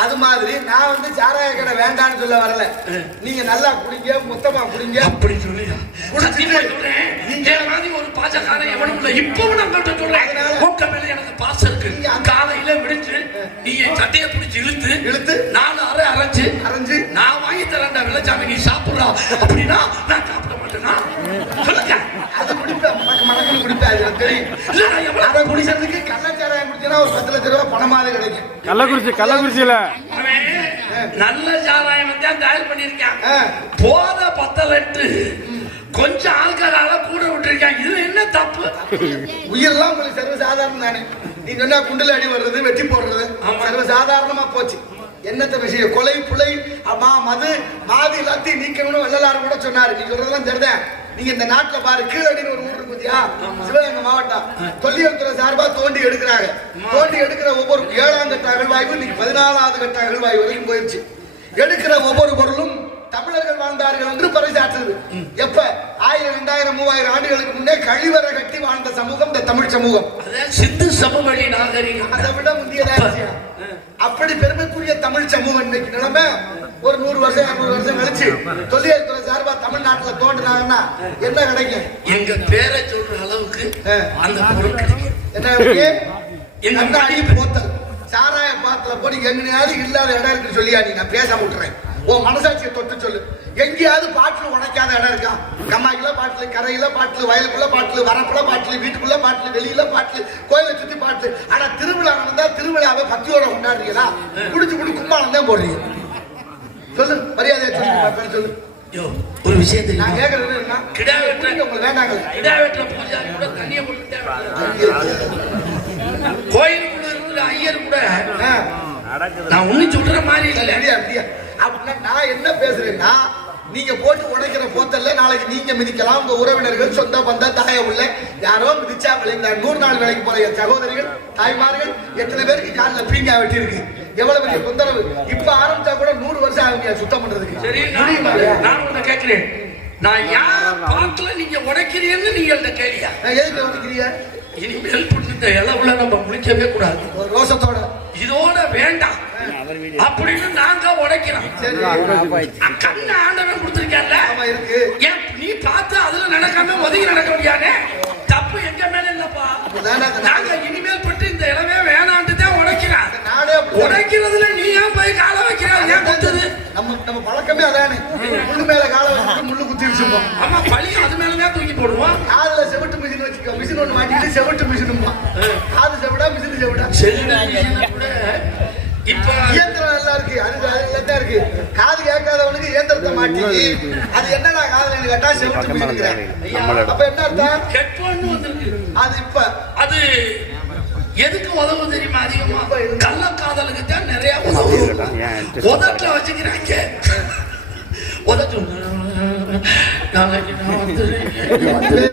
அது மாதிரி நான் வந்து சாராய கடை வேண்டான்னு சொல்ல வரல. நீங்க நல்லா குடிங்க, மொத்தமா குடிங்க. அப்படி சொல்லி நீங்க மாதிரி ஒரு பாசக்காரன் எவனுக்குள்ள இப்பவும் நான் கட்ட சொல்றேன். உங்க மேல எனக்கு பாசம் இருக்கு. காலையில விடிச்சு நீ என் சட்டையை பிடிச்சி இழுத்து 4 அரை அரைஞ்சு நான் வாங்கி தரேன்டா வெள்ளச்சாமி, நீ சாப்பிடுறா அப்படின்னா நான் சாப்பிட மாட்டேன்னா சொல்லுங்க. அது குடிப்பேன், மணக்கு குடிப்பேன். அது தெரியும். அதை குடிக்கிறதுக்கு கள்ளச்சாராயம் குடிச்சா ஒரு 10 லட்சம் ரூபாய் பணமாவது கிடைக்கும். கள்ளக்குறிச்சியில நல்ல சாராயம் தான் தயார் பண்ணிருக்கான். போத 10 லிட்டர் கொஞ்சம் ஆல்கஹால கூட விட்டுருக்காங்க. இதுல என்ன தப்பு? உயிரெல்லாம் உங்களுக்கு சர்வ சாதாரணம் தானே. நீ சொன்னா குண்டுல அடி வர்றது, வெட்டி போடுறது சர்வ சாதாரணமா போச்சு. என்னத்த விஷயம்? கொலை, புலை, மது, மாதி எல்லாத்தையும் நீக்கணும்னு வள்ளலார் கூட சொன்னாரு. நீ சொல்றதெல்லாம் தெரியுதேன். நீங்க இந்த நாட்டுல பாரு, கீழடின்னு ஒரு ஊர் இருக்கு பாத்தியா, சிவகங்கை மாவட்டம். தொல்லியல் துறை சார்பா தோண்டி எடுக்கிறாங்க. தோண்டி எடுக்கிற ஒவ்வொரு 7ஆம் கட்ட அகழ்வாய்வு இன்னைக்கு 14ஆவது கட்ட அகழ்வாய்வு வரைக்கும் போயிருச்சு. எடுக்கிற ஒவ்வொரு பொருளும் தமிழர்கள் வாழ்ந்தார்கள் என்று பறைசாற்றுது. எப்ப 1000, 2000, 3000 ஆண்டுகளுக்கு முன்னே கழிவறை கட்டி வாழ்ந்த சமூகம் இந்த தமிழ் சமூகம். சிந்து சமவெளி நாகரிகம். அதை விட முந்தியதாக அப்படி பெருமைக்குரிய தமிழ் சமூகம் இன்னைக்கு நிலைமை ஒரு 100 வருஷம் 200 வருஷம் கழிச்சு தொல்லியல் துறை சார்பா தமிழ்நாட்டுல தோன்றினாங்கன்னா என்ன கிடைக்கும்? எங்க பேரை சொல்ற அளவுக்கு அந்த பொருள் கிடைக்கும். என்ன அடி போத்தல் சாராய பாத்துல போய் எங்கேயாவது இல்லாத இடம் இருக்குன்னு சொல்லியா? நீ நான் பேச விட்டுறேன். உன் மனசாட்சியை தொட்டு சொல்லு. எங்கேயாவது பாட்டில் உடைக்காத இடம் இருக்கா? கம்மாய்க்குள்ள பாட்டில், கரையில பாட்டில், வயலுக்குள்ள பாட்டில், வரப்புல பாட்டில், வீட்டுக்குள்ள பாட்டில், வெளியில பாட்டில், கோயிலை சுத்தி பாட்டில். ஆனா திருவிழா நடந்தா திருவிழாவை பக்தியோட கொண்டாடுறீங்களா? குடிச்சு கும்பாலம் தான் போடுறீங்க. சொல்லு, மரியாதையை சொல்லு. சொல்லு. ஒரு விஷயம் தெரியும். நான் கேட்கறது என்ன? கிடா வெட்டுற உங்களுக்கு வேண்டாங்களே. கிடா வெட்டுற பூஜாரி கூட தண்ணியை கொடுத்து கோயிலுக்குள்ள இருக்கிற ஐயர் கூட நான் ஒண்ணு சொல்ற மாதிரி இல்ல. அப்படியா? அப்படின்னா நான் என்ன பேசுறேன்னா, நீங்க போட்டு உடைக்கிற போத்தல்ல நாளைக்கு நீங்க மிதிக்கலாம். உங்க உறவினர்கள், சொந்த பந்த, தாய உள்ள யாரோ மிதிச்சா விளைந்த 100 நாள் வேலைக்கு போற என் சகோதரிகள், தாய்மார்கள், எத்தனை பேருக்கு காலில் பீங்கா வெட்டி இருக்கு. எவ்வளவு பெரிய தொந்தரவு. இப்ப ஆரம்பிச்சா கூட 100 வருஷம் ஆகுங்க சுத்தம் பண்றதுக்கு. சரி, நான் உன்னை கேட்கிறேன். நான் யார் பாட்டுல நீங்க உடைக்கிறீங்கன்னு நீங்க என்கிட்ட கேளியா? எதுக்கு உடைக்கிறீங்க? இனிமேல் இந்த இளவுல நம்ம முடிக்கவே கூடாது. ரோசத்தோட இதோட வேண்டாம் அப்படின்னு நாங்க உடைக்கிறோம். கண்ணு ஆண்டவன் கொடுத்திருக்கல, நீ பார்த்து அதுல நடக்காம ஒதுங்கி நடக்க முடியாது. தப்பு எங்க மேல இல்லப்பா. நாங்க இனிமேல் பட்டு இந்த இடமே வேணான்ட்டு தான் உடைக்கிறோம். உடைக்கிறதுல நீ ஏன் போய் காலை வைக்கிறாங்க? ஏன் குத்துது? நம்ம பழக்கமே அதானே. முள்ளு மேல காலை வச்சுட்டு முள்ளு குத்தி வச்சுப்போம். ஆமா, பழி அது மேலதான் தூக்கி போடுவோம். காதுல செவிட்டு மிஷின் வச்சுக்கோ. மிஷின் ஒண்ணு மாட்டிட்டு செவிட்டு மிஷினுமா. காது செவிடா, மிஷின் செவிடா. கூட இப்ப இயந்திரம் நல்லா இருக்கு. அதுல தான் இருக்கு. காது கேட்காதவனுக்கு இயந்திரத்தை மாட்டி அது என்னடா காதுல கேட்டா செவிட்டு மிஷின். அப்ப என்ன அர்த்தம்? ஹெட்போன் வந்திருக்கு. அது இப்ப அது எதுக்கு உதவும் தெரியுமா? அதிகமா கள்ளக்காதலுக்கு தான் நிறைய உதவு. உதட்டுல வச்சுக்கிறாங்க. உதட்டு